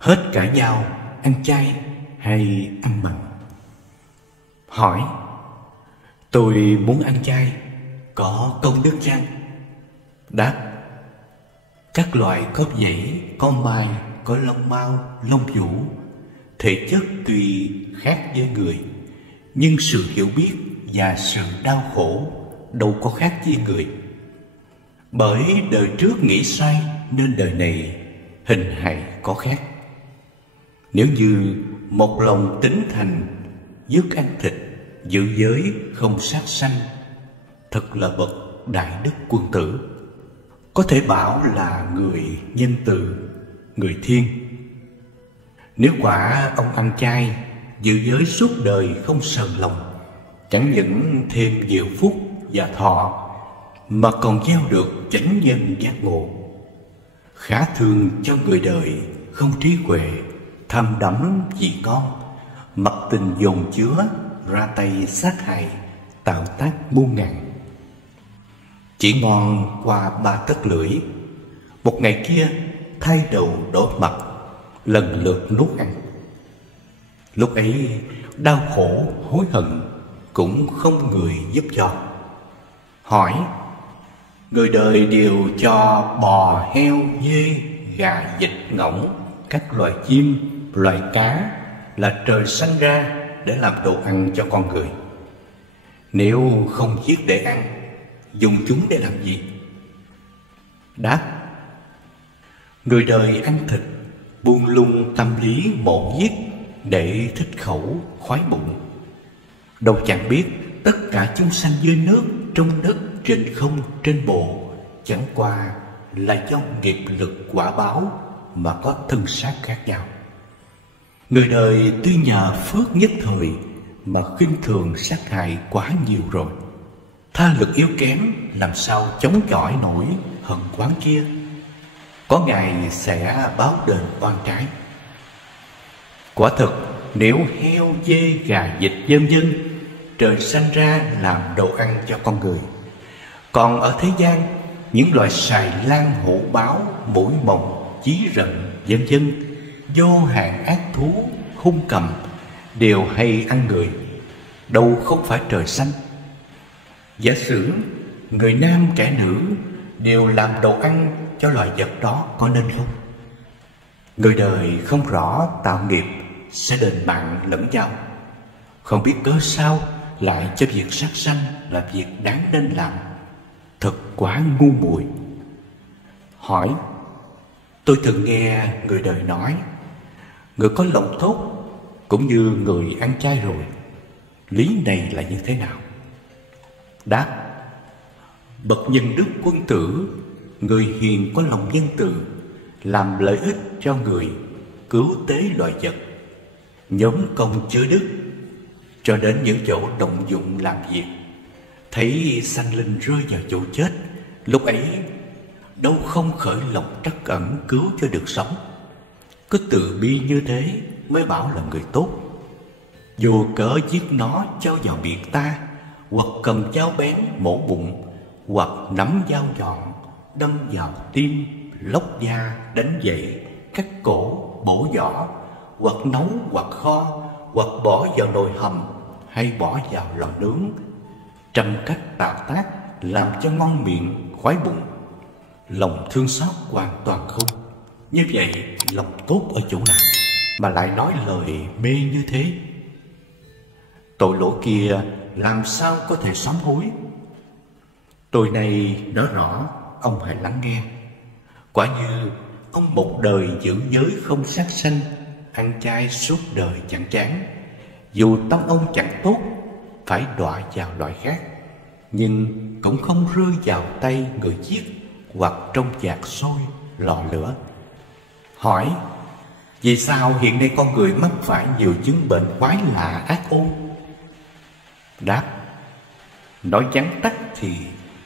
Hết cả dao, ăn chay hay ăn mặn? Hỏi: tôi muốn ăn chay, có công đức chăng? Đáp: các loại có vảy, có mai, có lông mao, lông vũ, thể chất tuy khác với người, nhưng sự hiểu biết và sự đau khổ đâu có khác với người. Bởi đời trước nghĩ sai nên đời này hình hài có khác. Nếu như một lòng tín thành, dứt ăn thịt, giữ giới, không sát sanh, thật là bậc đại đức quân tử, có thể bảo là người nhân từ, người thiên. Nếu quả ông ăn chay, giữ giới suốt đời không sờn lòng, chẳng những thêm nhiều phúc và thọ, mà còn gieo được chánh nhân giác ngộ. Khá thương cho người đời không trí huệ, tham đắm vì ngon, mặc tình dồn chứa, ra tay sát hại, tạo tác muôn ngàn. Chỉ ngon qua 3 tấc lưỡi, một ngày kia thay đầu đổi mặt, lần lượt nuốt ăn. Lúc ấy đau khổ hối hận cũng không người giúp cho. Hỏi: người đời đều cho bò, heo, dê, gà, vịt, ngỗng, các loài chim, loài cá là trời sanh ra để làm đồ ăn cho con người. Nếu không giết để ăn, dùng chúng để làm gì? Đáp: người đời ăn thịt, buông lung tâm lý mộ giết để thích khẩu, khoái bụng. Đâu chẳng biết tất cả chúng sanh dưới nước, trong đất, trên không, trên bộ chẳng qua là do nghiệp lực quả báo mà có thân xác khác nhau. Người đời tuy nhờ phước nhất thời mà khinh thường sát hại quá nhiều rồi. Tha lực yếu kém làm sao chống chọi nổi hận quán kia. Có ngày sẽ báo đền oan trái. Quả thực nếu heo, dê, gà, vịt vân vân trời sanh ra làm đồ ăn cho con người, còn ở thế gian những loài sài lan, hổ báo, muỗi mồng, chí rận vân vân, vô hạn ác thú, hung cầm đều hay ăn người, đâu không phải trời sanh. Giả sử người nam kẻ nữ đều làm đồ ăn cho loài vật đó, có nên không? Người đời không rõ tạo nghiệp sẽ đền mạng lẫn nhau, không biết cớ sao lại cho việc sát sanh là việc đáng nên làm. Thật quá ngu muội. Hỏi: tôi từng nghe người đời nói, người có lòng tốt cũng như người ăn chay rồi, lý này là như thế nào? Đáp: bậc nhân đức quân tử, người hiền có lòng nhân từ, làm lợi ích cho người, cứu tế loài vật, nhóm công chứa đức, cho đến những chỗ động dụng làm việc, thấy sanh linh rơi vào chỗ chết, lúc ấy đâu không khởi lòng trắc ẩn cứu cho được sống. Cứ từ bi như thế mới bảo là người tốt. Vô cớ giết nó cho vào miệng ta, hoặc cầm dao bén mổ bụng, hoặc nắm dao nhọn đâm vào tim, lóc da, đánh dậy, cắt cổ, bổ vỏ, hoặc nấu, hoặc kho, hoặc bỏ vào nồi hầm, hay bỏ vào lò nướng, trăm cách tạo tác làm cho ngon miệng, khoái bụng. Lòng thương xót hoàn toàn không. Như vậy lòng tốt ở chỗ nào mà lại nói lời mê như thế? Tội lỗi kia làm sao có thể sám hối? Tôi này nói rõ, ông hãy lắng nghe. Quả như ông một đời giữ giới không sát sanh, ăn chay suốt đời chẳng chán, dù tâm ông chẳng tốt, phải đọa vào loại khác, nhưng cũng không rơi vào tay người giết hoặc trong vạc sôi lò lửa. Hỏi: vì sao hiện nay con người mắc phải nhiều chứng bệnh quái lạ ác ôn? Đáp: nói vắn tắt thì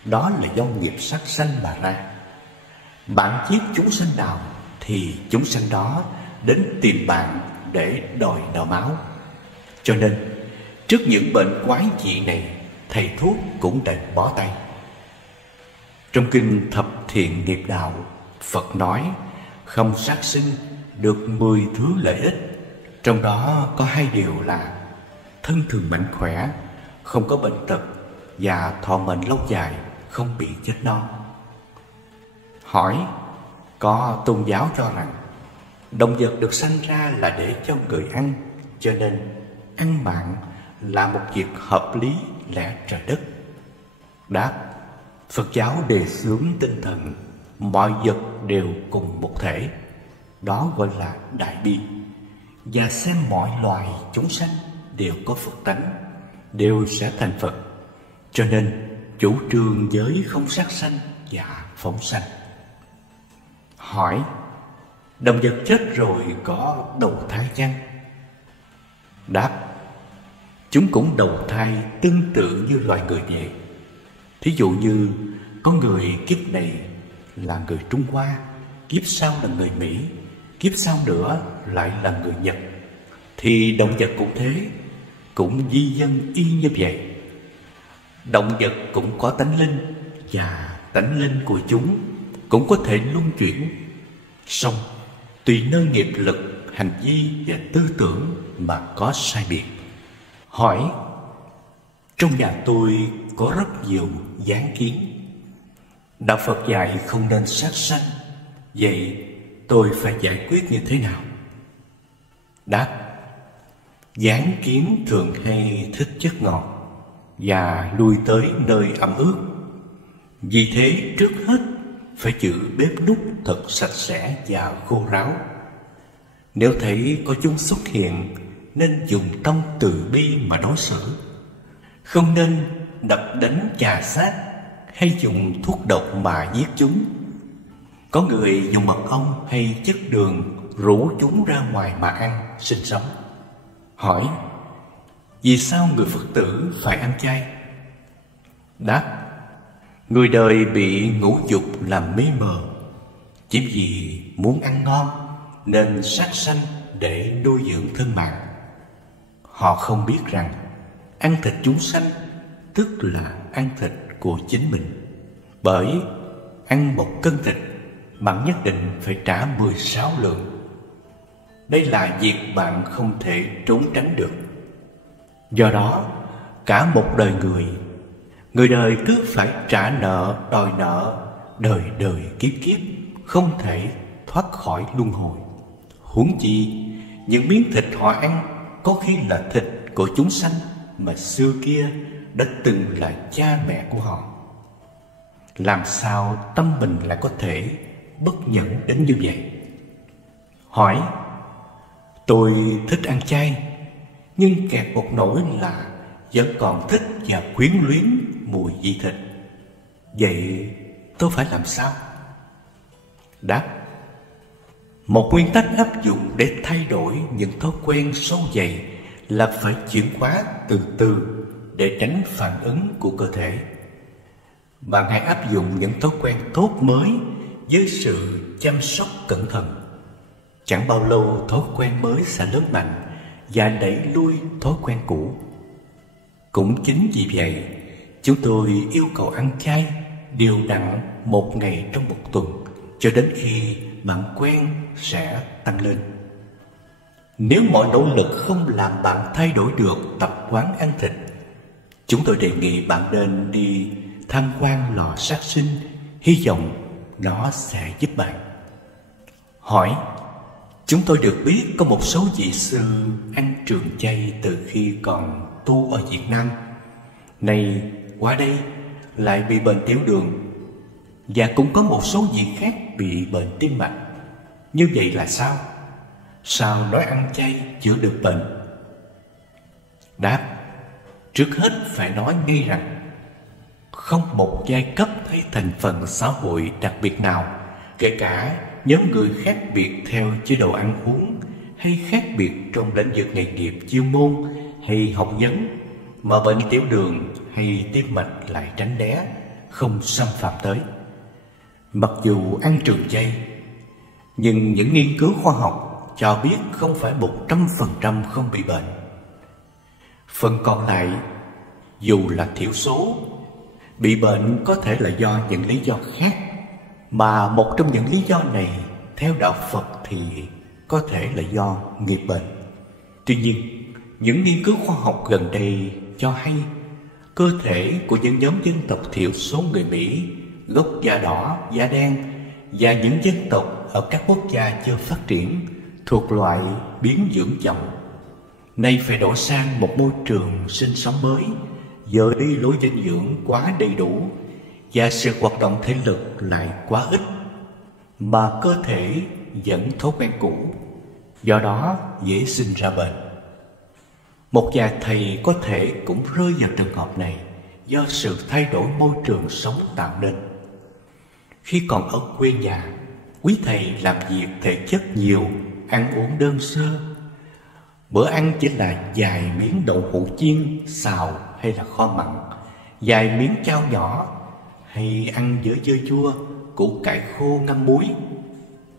đó là do nghiệp sát sanh mà ra. Bạn giết chúng sanh nào thì chúng sanh đó đến tìm bạn để đòi nợ máu. Cho nên trước những bệnh quái dị này, thầy thuốc cũng đành bó tay. Trong kinh Thập Thiện Nghiệp Đạo, Phật nói: không sát sinh, được 10 thứ lợi ích. Trong đó có 2 điều là thân thường mạnh khỏe, không có bệnh tật, và thọ mệnh lâu dài, không bị chết non. Hỏi: có tôn giáo cho rằng động vật được sanh ra là để cho người ăn, cho nên ăn mặn là một việc hợp lý lẽ trời đất. Đáp: Phật giáo đề xướng tinh thần mọi vật đều cùng một thể, đó gọi là đại bi, và xem mọi loài chúng sanh đều có Phật tánh, đều sẽ thành Phật, cho nên chủ trương giới không sát sanh và phóng sanh. Hỏi: động vật chết rồi có đầu thai chăng? Đáp: chúng cũng đầu thai tương tự như loài người vậy. Thí dụ như có người kiếp này là người Trung Hoa, kiếp sau là người Mỹ, kiếp sau nữa lại là người Nhật, thì động vật cũng thế, cũng di dân y như vậy. Động vật cũng có tánh linh, và tánh linh của chúng cũng có thể luân chuyển, song tùy nơi nghiệp lực, hành vi và tư tưởng mà có sai biệt. Hỏi: trong nhà tôi có rất nhiều gián kiến. Đạo Phật dạy không nên sát sanh, vậy tôi phải giải quyết như thế nào? Đáp: gián kiến thường hay thích chất ngọt và lui tới nơi ẩm ướt. Vì thế trước hết phải giữ bếp núc thật sạch sẽ và khô ráo. Nếu thấy có chúng xuất hiện, nên dùng tâm từ bi mà đối xử, không nên đập đánh chà sát hay dùng thuốc độc mà giết chúng. Có người dùng mật ong hay chất đường rủ chúng ra ngoài mà ăn, sinh sống. Hỏi: vì sao người Phật tử phải ăn chay? Đáp: người đời bị ngũ dục làm mê mờ, chỉ vì muốn ăn ngon nên sát sanh để nuôi dưỡng thân mạng. Họ không biết rằng ăn thịt chúng sanh tức là ăn thịt của chính mình. Bởi ăn 1 cân thịt, bạn nhất định phải trả 16 lượng. Đây là việc bạn không thể trốn tránh được. Do đó, cả một đời người đời cứ phải trả nợ, đòi nợ, đời đời kiếp kiếp, không thể thoát khỏi luân hồi. Huống chi, những miếng thịt họ ăn có khi là thịt của chúng sanh mà xưa kia đã từng là cha mẹ của họ. Làm sao tâm mình lại có thể bất nhẫn đến như vậy? Hỏi: tôi thích ăn chay, nhưng kẹt một nỗi là vẫn còn thích và quyến luyến mùi vị thịt. Vậy tôi phải làm sao? Đáp: một nguyên tắc áp dụng để thay đổi những thói quen sâu dày là phải chuyển hóa từ từ để tránh phản ứng của cơ thể. Bạn hãy áp dụng những thói quen tốt mới với sự chăm sóc cẩn thận. Chẳng bao lâu thói quen mới sẽ lớn mạnh và đẩy lui thói quen cũ. Cũng chính vì vậy, chúng tôi yêu cầu ăn chay đều đặn 1 ngày trong 1 tuần, cho đến khi bạn quen sẽ tăng lên. Nếu mọi nỗ lực không làm bạn thay đổi được tập quán ăn thịt, chúng tôi đề nghị bạn nên đi tham quan lò sát sinh, hy vọng nó sẽ giúp bạn. Hỏi: chúng tôi được biết có một số vị sư ăn trường chay từ khi còn tu ở Việt Nam, nay qua đây lại bị bệnh tiểu đường, và cũng có một số vị khác bị bệnh tim mạch. Như vậy là sao? Sao nói ăn chay chữa được bệnh? Đáp: trước hết phải nói ngay rằng không một giai cấp hay thành phần xã hội đặc biệt nào, kể cả nhóm người khác biệt theo chế độ ăn uống hay khác biệt trong lĩnh vực nghề nghiệp chuyên môn hay học vấn, mà bệnh tiểu đường hay tim mạch lại tránh né, không xâm phạm tới. Mặc dù ăn trường chay, nhưng những nghiên cứu khoa học cho biết không phải 100% không bị bệnh. Phần còn lại, dù là thiểu số, bị bệnh có thể là do những lý do khác, mà một trong những lý do này theo đạo Phật thì có thể là do nghiệp bệnh. Tuy nhiên, những nghiên cứu khoa học gần đây cho hay cơ thể của những nhóm dân tộc thiểu số người Mỹ, gốc da đỏ, da đen và những dân tộc ở các quốc gia chưa phát triển thuộc loại biến dưỡng chậm nay phải đổi sang một môi trường sinh sống mới với lối dinh dưỡng quá đầy đủ và sự hoạt động thể lực lại quá ít, mà cơ thể vẫn thói quen cũ, do đó dễ sinh ra bệnh. Một vài thầy có thể cũng rơi vào trường hợp này do sự thay đổi môi trường sống tạo nên. Khi còn ở quê nhà, quý thầy làm việc thể chất nhiều, ăn uống đơn sơ. Bữa ăn chỉ là vài miếng đậu hũ chiên, xào hay là kho mặn, vài miếng chao nhỏ, hay ăn với dưa chua, củ cải khô ngâm muối.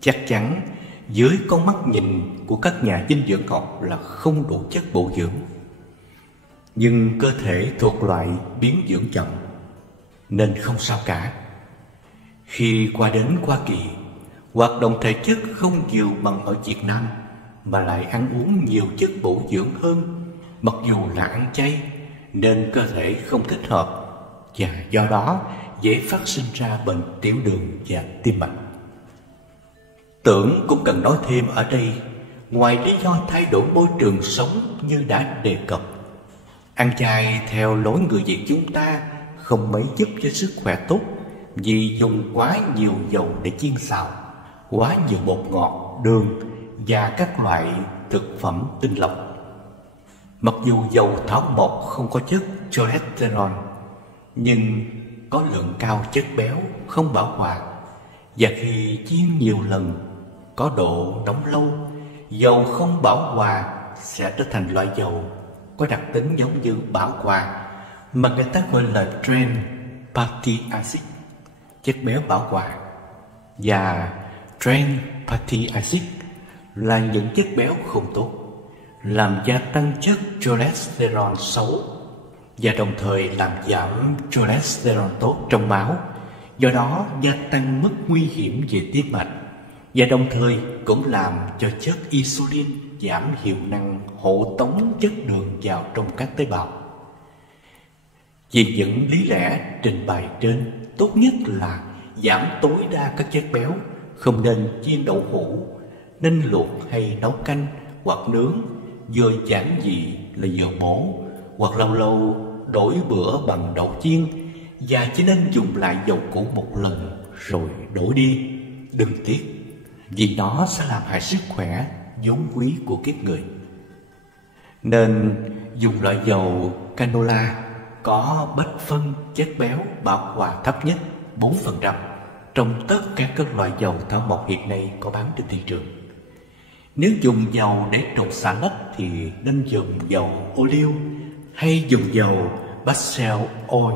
Chắc chắn dưới con mắt nhìn của các nhà dinh dưỡng học là không đủ chất bổ dưỡng. Nhưng cơ thể thuộc loại biến dưỡng chậm nên không sao cả. Khi qua đến Hoa Kỳ, hoạt động thể chất không nhiều bằng ở Việt Nam mà lại ăn uống nhiều chất bổ dưỡng hơn, mặc dù là ăn chay, nên cơ thể không thích hợp và do đó dễ phát sinh ra bệnh tiểu đường và tim mạch. Tưởng cũng cần nói thêm ở đây, ngoài lý do thay đổi môi trường sống như đã đề cập, ăn chay theo lối người Việt chúng ta không mấy giúp cho sức khỏe tốt, vì dùng quá nhiều dầu để chiên xào, quá nhiều bột ngọt, đường và các loại thực phẩm tinh lọc. Mặc dù dầu thảo mộc không có chất cholesterol, nhưng có lượng cao chất béo không bảo hòa, và khi chiên nhiều lần có độ nóng lâu, dầu không bảo hòa sẽ trở thành loại dầu có đặc tính giống như bảo hòa mà người ta gọi là trans fatty acid, chất béo bảo hòa, và trans fatty acid là những chất béo không tốt, làm gia tăng chất cholesterol xấu và đồng thời làm giảm cholesterol tốt trong máu, do đó gia tăng mức nguy hiểm về tim mạch, và đồng thời cũng làm cho chất insulin giảm hiệu năng hộ tống chất đường vào trong các tế bào. Vì những lý lẽ trình bày trên, tốt nhất là giảm tối đa các chất béo, không nên chiên đậu hũ, nên luộc hay nấu canh hoặc nướng, vừa giản dị là vừa bổ, hoặc lâu lâu đổi bữa bằng đậu chiên, và chỉ nên dùng lại dầu cũ một lần rồi đổi đi, đừng tiếc, vì nó sẽ làm hại sức khỏe vốn quý của kiếp người. Nên dùng loại dầu canola có bách phân chất béo bảo hòa thấp nhất 4% trong tất cả các loại dầu thảo mộc hiện nay có bán trên thị trường. Nếu dùng dầu để trộn salad thì nên dùng dầu ô liu hay dùng dầu basil oil,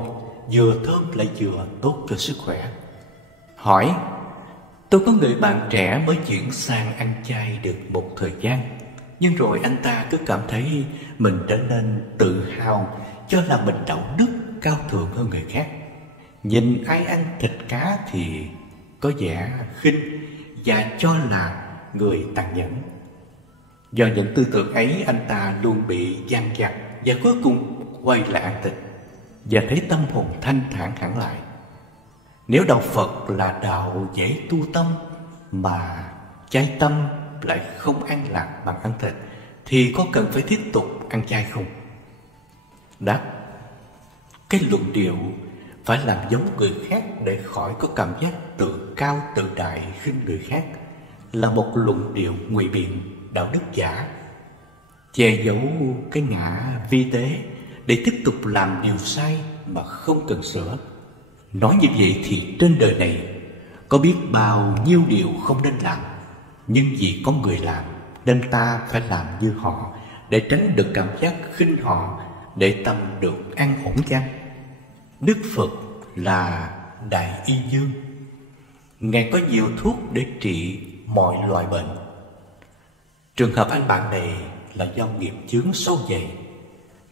vừa thơm lại vừa tốt cho sức khỏe. Hỏi: tôi có người bạn trẻ mới chuyển sang ăn chay được một thời gian, nhưng rồi anh ta cứ cảm thấy mình trở nên tự hào cho là mình đạo đức cao thượng hơn người khác. Nhìn ai ăn thịt cá thì có vẻ khinh và cho là người tàn nhẫn. Do những tư tưởng ấy, anh ta luôn bị dằn vặt và cuối cùng quay lại ăn thịt và thấy tâm hồn thanh thản hẳn lại. Nếu đạo Phật là đạo dễ tu tâm mà chay tâm lại không an lạc bằng ăn thịt, thì có cần phải tiếp tục ăn chay không? Đáp: cái luận điệu phải làm giống người khác để khỏi có cảm giác tự cao tự đại khinh người khác là một luận điệu ngụy biện đạo đức giả, che giấu cái ngã vi tế để tiếp tục làm điều sai mà không cần sửa. Nói như vậy thì trên đời này có biết bao nhiêu điều không nên làm, nhưng vì có người làm nên ta phải làm như họ để tránh được cảm giác khinh họ, để tâm được an ổn chăng? Đức Phật là Đại Y Dương, Ngài có nhiều thuốc để trị mọi loại bệnh. Trường hợp anh bạn này là do nghiệp chướng sâu dày,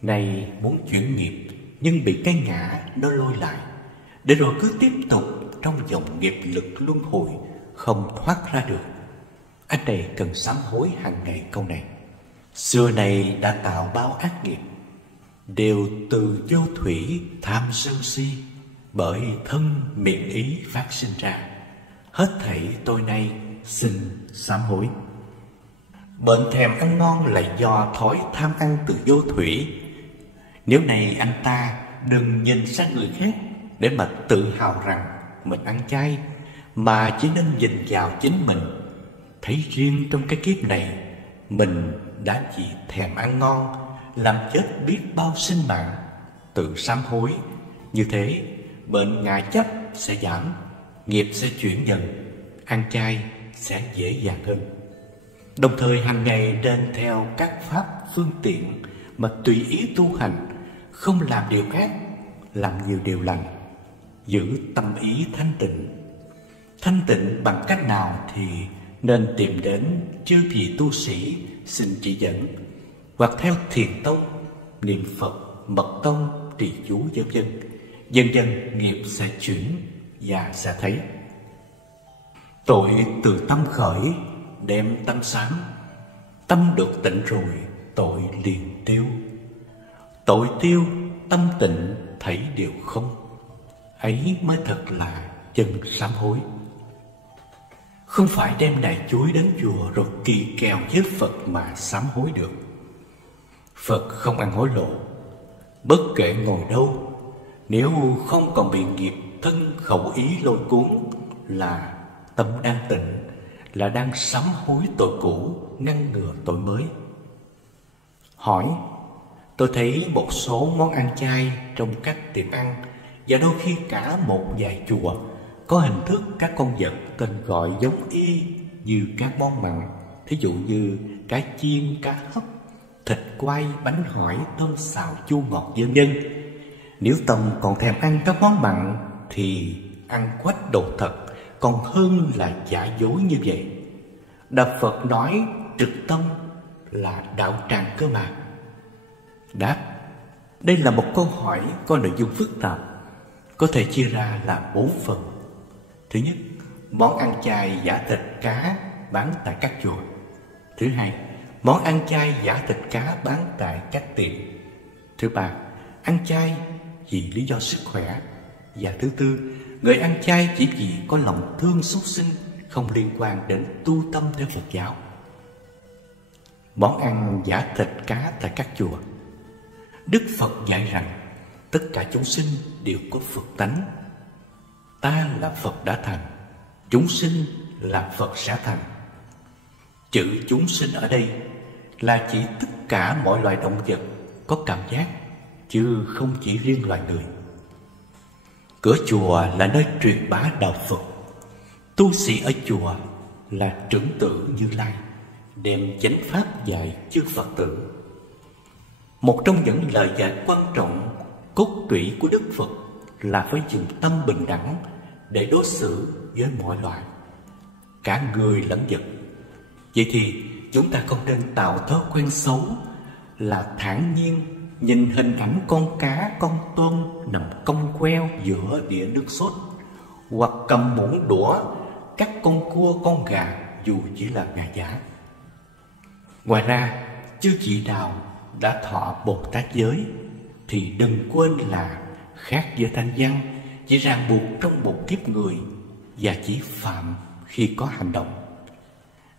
nay muốn chuyển nghiệp nhưng bị cái ngã nó lôi lại, để rồi cứ tiếp tục trong dòng nghiệp lực luân hồi không thoát ra được. Anh này cần sám hối hàng ngày câu này. Xưa này đã tạo bao ác nghiệp, đều từ vô thủy tham sân si, bởi thân miệng ý phát sinh ra. Hết thảy tôi nay xin sám hối. Bệnh thèm ăn ngon là do thói tham ăn từ vô thủy. Nếu này anh ta đừng nhìn sang người khác để mà tự hào rằng mình ăn chay, mà chỉ nên nhìn vào chính mình, thấy riêng trong cái kiếp này mình đã chỉ thèm ăn ngon, làm chết biết bao sinh mạng. Tự sám hối, như thế bệnh ngã chấp sẽ giảm, nghiệp sẽ chuyển dần, ăn chay sẽ dễ dàng hơn. Đồng thời hàng ngày nên theo các pháp phương tiện mà tùy ý tu hành, không làm điều ác, làm nhiều điều lành, giữ tâm ý thanh tịnh. Thanh tịnh bằng cách nào thì nên tìm đến chư vị tu sĩ xin chỉ dẫn, hoặc theo thiền tông, niệm Phật, mật tông, trì chú vân vân. Dần dần nghiệp sẽ chuyển và sẽ thấy. Tội từ tâm khởi, đem tâm sáng. Tâm được tịnh rồi, tội liền tiêu. Tội tiêu, tâm tịnh, thấy đều không. Ấy mới thật là chân sám hối. Không phải đem đại chuối đến chùa rồi kỳ kèo với Phật mà sám hối được. Phật không ăn hối lộ. Bất kể ngồi đâu, nếu không còn bị nghiệp thân khẩu ý lôi cuốn, là tâm đang tịnh, là đang sám hối tội cũ, ngăn ngừa tội mới. Hỏi: tôi thấy một số món ăn chay trong các tiệm ăn, và đôi khi cả một vài chùa có hình thức các con vật tên gọi giống y như các món mặn, thí dụ như cá chiên, cá hấp, thịt quay, bánh hỏi, tôm xào, chua ngọt vân vân. Nếu tâm còn thèm ăn các món mặn thì ăn quách đồ thật còn hơn là giả dối như vậy. Đạo Phật nói trực tâm là đạo tràng cơ mà. Đáp: đây là một câu hỏi có nội dung phức tạp, có thể chia ra là 4 phần. Thứ nhất, món ăn chay giả thịt cá bán tại các chùa. Thứ hai, món ăn chay giả thịt cá bán tại các tiệm. Thứ ba, ăn chay vì lý do sức khỏe. Và thứ tư, người ăn chay chỉ vì có lòng thương súc sinh, không liên quan đến tu tâm theo Phật giáo. Món ăn giả thịt cá tại các chùa. Đức Phật dạy rằng tất cả chúng sinh đều có Phật tánh. Ta là Phật đã thành, chúng sinh là Phật sẽ thành. Chữ chúng sinh ở đây là chỉ tất cả mọi loài động vật có cảm giác, chứ không chỉ riêng loài người. Cửa chùa là nơi truyền bá đạo Phật. Tu sĩ ở chùa là trưởng tử Như Lai, đem chánh pháp dạy chư Phật tử. Một trong những lời dạy quan trọng, cốt tủy của Đức Phật là phải dùng tâm bình đẳng để đối xử với mọi loài, cả người lẫn vật. Vậy thì chúng ta không nên tạo thói quen xấu là thản nhiên nhìn hình ảnh con cá, con tôm nằm cong queo giữa đĩa nước sốt, hoặc cầm muỗng đũa cắt con cua, con gà dù chỉ là gà giả. Ngoài ra, chư vị Đạo đã thọ Bồ Tát giới thì đừng quên là khác với thanh văn, chỉ ràng buộc trong một kiếp người và chỉ phạm khi có hành động.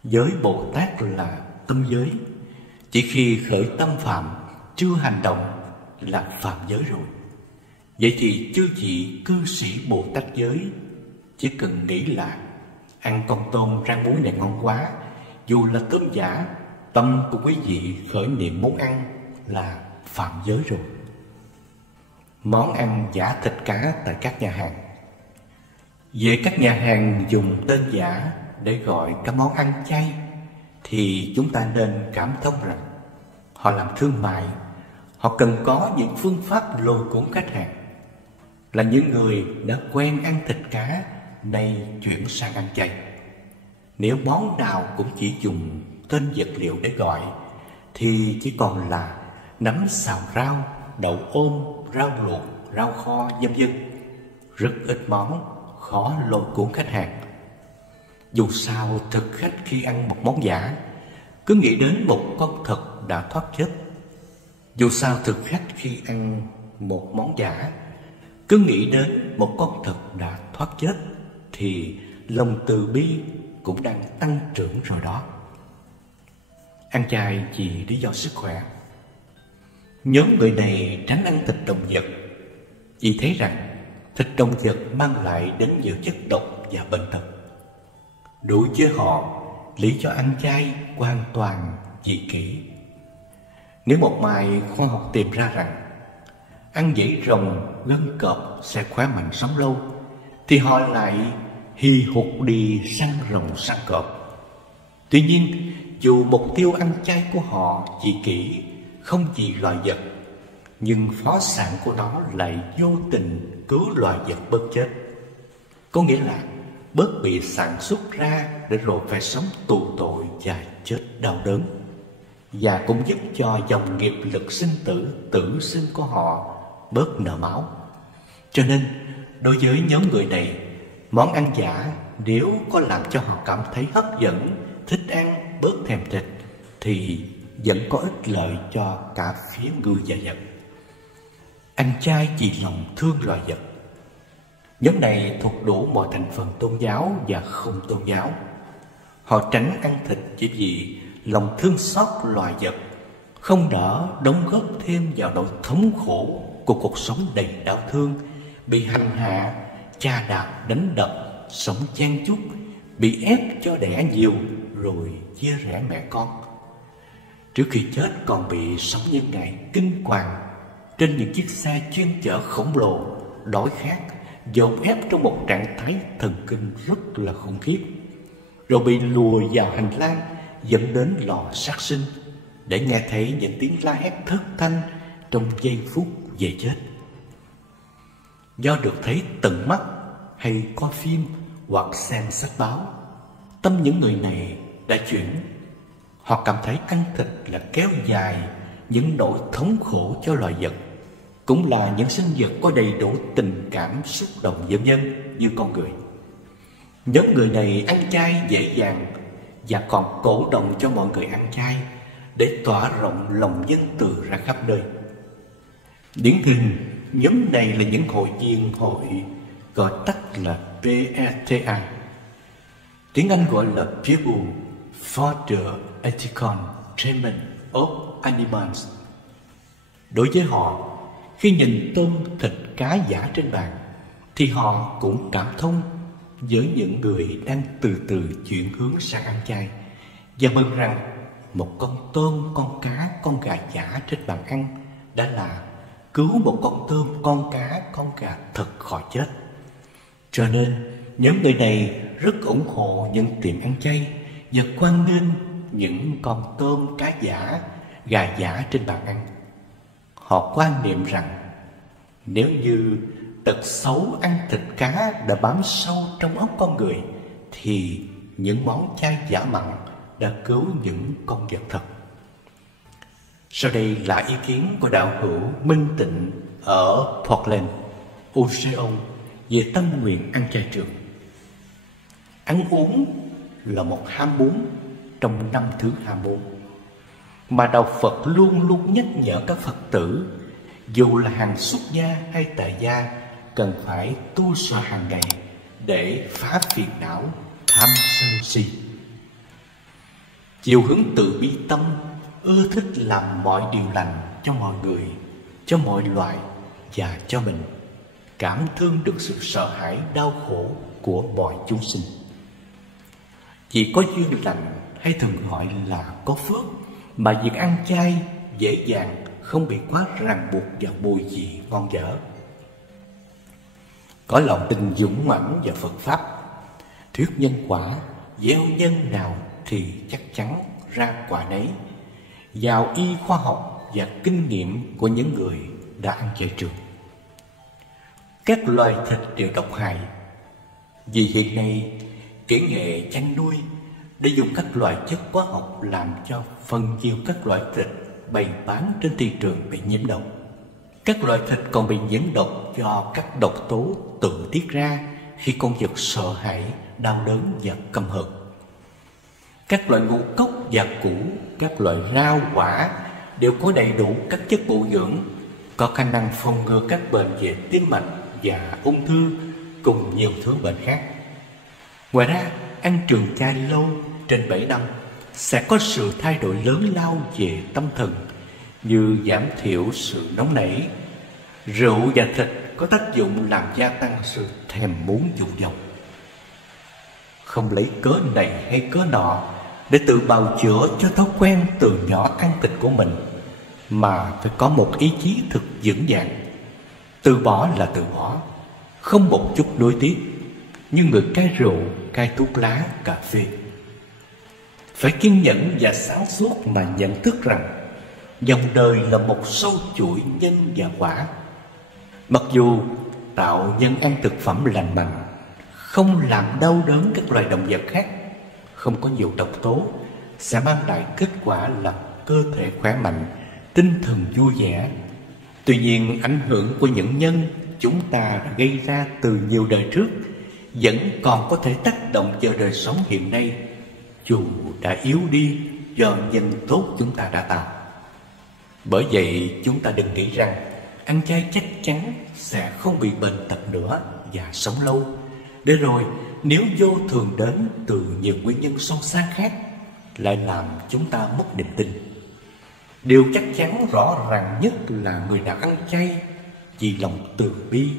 Giới Bồ Tát là tâm giới, chỉ khi khởi tâm phạm, chưa hành động là phạm giới rồi. Vậy thì chư vị cư sĩ Bồ Tát giới chỉ cần nghĩ là ăn con tôm rang muối này ngon quá, dù là tôm giả, tâm của quý vị khởi niệm muốn ăn là phạm giới rồi. Món ăn giả thịt cá tại các nhà hàng. Về các nhà hàng dùng tên giả để gọi các món ăn chay thì chúng ta nên cảm thông rằng họ làm thương mại, họ cần có những phương pháp lôi cuốn khách hàng. Là những người đã quen ăn thịt cá, nay chuyển sang ăn chay. Nếu món nào cũng chỉ dùng tên vật liệu để gọi thì chỉ còn là nấm xào rau, đậu ôm, rau luộc, rau kho vân vân. Rất ít món, khó lôi cuốn khách hàng. Dù sao thực khách khi ăn một món giả cứ nghĩ đến một con thật đã thoát chết. Dù sao thực khách khi ăn một món giả cứ nghĩ đến một con thật đã thoát chết, thì lòng từ bi cũng đang tăng trưởng rồi đó. Ăn chay vì lý do sức khỏe. Nhóm người này tránh ăn thịt động vật vì thấy rằng thịt động vật mang lại đến nhiều chất độc và bệnh tật. Đối với họ, lý do ăn chay hoàn toàn dị kỷ. Nếu một mai khoa học tìm ra rằng ăn dãy rồng, gân cọp sẽ khỏe mạnh sống lâu, thì họ lại hì hục đi săn rồng săn cọp. Tuy nhiên, dù mục tiêu ăn chay của họ dị kỷ không vì loài vật, nhưng phó sản của nó lại vô tình cứu loài vật bớt chết. Có nghĩa là bớt bị sản xuất ra để rồi phải sống tù tội và chết đau đớn, và cũng giúp cho dòng nghiệp lực sinh tử sinh của họ bớt nợ máu. Cho nên đối với nhóm người này, món ăn giả nếu có làm cho họ cảm thấy hấp dẫn, thích ăn, bớt thèm thịt, thì vẫn có ích lợi cho cả phía người và vật. Ăn chay vì lòng thương loài vật. Nhóm này thuộc đủ mọi thành phần tôn giáo và không tôn giáo. Họ tránh ăn thịt chỉ vì lòng thương xót loài vật, không đỡ đóng góp thêm vào nỗi thống khổ của cuộc sống đầy đau thương, bị hành hạ, cha đạp, đánh đập, sống chen chúc, bị ép cho đẻ nhiều rồi chia rẽ mẹ con. Trước khi chết còn bị sống như ngày kinh hoàng trên những chiếc xe chuyên chở khổng lồ, đói khát, dồn ép trong một trạng thái thần kinh rất là khủng khiếp, rồi bị lùa vào hành lang dẫn đến lò sát sinh để nghe thấy những tiếng la hét thất thanh trong giây phút về chết. Do được thấy tận mắt hay coi phim hoặc xem sách báo, tâm những người này đã chuyển. Họ cảm thấy ăn thịt là kéo dài những nỗi thống khổ cho loài vật, cũng là những sinh vật có đầy đủ tình cảm, xúc động vân vân như con người. Nhóm người này ăn chay dễ dàng và còn cổ động cho mọi người ăn chay để tỏa rộng lòng nhân từ ra khắp nơi. Điển hình, nhóm này là những hội viên hội gọi tắt là PETA. Tiếng Anh gọi là People for the Ethical Treatment of Animals. Đối với họ, khi nhìn tôm, thịt, cá giả trên bàn, thì họ cũng cảm thông với những người đang từ từ chuyển hướng sang ăn chay, và mừng rằng một con tôm, con cá, con gà giả trên bàn ăn đã là cứu một con tôm, con cá, con gà thật khỏi chết. Cho nên nhóm người này rất ủng hộ những tiệm ăn chay và hoan nghênh những con tôm, cá giả, gà giả trên bàn ăn. Họ quan niệm rằng nếu như tật xấu ăn thịt cá đã bám sâu trong óc con người, thì những món chay giả mặn đã cứu những con vật thật. Sau đây là ý kiến của đạo hữu Minh Tịnh ở Portland, Oregon về tâm nguyện ăn chay trường. Ăn uống là một ham muốn trong 5 thứ ham muốn mà đạo Phật luôn luôn nhắc nhở các Phật tử, dù là hàng xuất gia hay tại gia, cần phải tu sửa hàng ngày để phá phiền não tham sân si. Chiều hướng từ bi tâm, ưa thích làm mọi điều lành cho mọi người, cho mọi loài và cho mình, cảm thương được sự sợ hãi đau khổ của mọi chúng sinh. Chỉ có duyên lành hay thường gọi là có phước mà việc ăn chay dễ dàng, không bị quá ràng buộc vào mùi vị ngon dở. Có lòng tin dũng mãnh vào Phật Pháp, thuyết nhân quả, gieo nhân nào thì chắc chắn ra quả nấy, vào y khoa học và kinh nghiệm của những người đã ăn chay trường. Các loài thịt đều độc hại, vì hiện nay kỹ nghệ chăn nuôi để dùng các loại chất hóa học làm cho phần nhiều các loại thịt bày bán trên thị trường bị nhiễm độc. Các loại thịt còn bị nhiễm độc do các độc tố tự tiết ra khi con vật sợ hãi, đau đớn và căm hận. Các loại ngũ cốc và củ, các loại rau quả đều có đầy đủ các chất bổ dưỡng, có khả năng phòng ngừa các bệnh về tim mạch và ung thư cùng nhiều thứ bệnh khác. Ngoài ra, ăn trường chay lâu trên 7 năm sẽ có sự thay đổi lớn lao về tâm thần, như giảm thiểu sự nóng nảy. Rượu và thịt có tác dụng làm gia tăng sự thèm muốn dục vọng. Không lấy cớ này hay cớ nọ để tự bào chữa cho thói quen từ nhỏ ăn thịt của mình, mà phải có một ý chí thực vững vàng. Từ bỏ là từ bỏ, không một chút nuối tiếc, như người cai rượu, cai thuốc lá, cà phê. Phải kiên nhẫn và sáng suốt mà nhận thức rằng dòng đời là một sâu chuỗi nhân và quả. Mặc dù tạo nhân ăn thực phẩm lành mạnh, không làm đau đớn các loài động vật khác, không có nhiều độc tố, sẽ mang lại kết quả là cơ thể khỏe mạnh, tinh thần vui vẻ. Tuy nhiên, ảnh hưởng của những nhân chúng ta đã gây ra từ nhiều đời trước vẫn còn có thể tác động vào đời sống hiện nay, dù đã yếu đi do nhân tốt chúng ta đã tạo. Bởi vậy, chúng ta đừng nghĩ rằng ăn chay chắc chắn sẽ không bị bệnh tật nữa và sống lâu, để rồi nếu vô thường đến từ nhiều nguyên nhân sâu xa khác lại làm chúng ta mất niềm tin. Điều chắc chắn rõ ràng nhất là người nào ăn chay vì lòng từ bi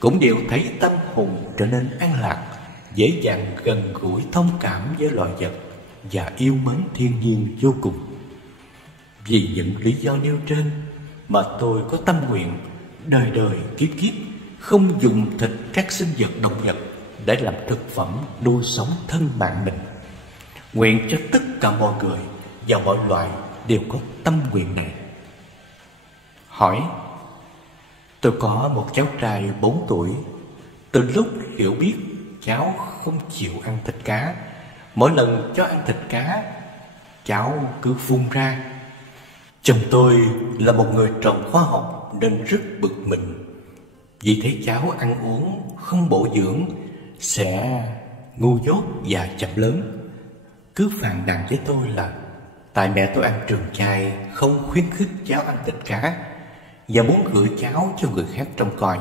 cũng đều thấy tâm hồn trở nên an lạc, dễ dàng gần gũi thông cảm với loài vật và yêu mến thiên nhiên vô cùng. Vì những lý do nêu trên mà tôi có tâm nguyện đời đời kiếp kiếp không dùng thịt các sinh vật động vật để làm thực phẩm nuôi sống thân mạng mình. Nguyện cho tất cả mọi người và mọi loài đều có tâm nguyện này. Hỏi: tôi có một cháu trai 4 tuổi. Từ lúc hiểu biết, cháu không chịu ăn thịt cá. Mỗi lần cho ăn thịt cá, cháu cứ phun ra. Chồng tôi là một người trồng khoa học nên rất bực mình, vì thấy cháu ăn uống không bổ dưỡng, sẽ ngu dốt và chậm lớn. Cứ phàn nàn với tôi là tại mẹ tôi ăn trường chay, không khuyến khích cháu ăn thịt cá, và muốn gửi cháu cho người khác trông coi,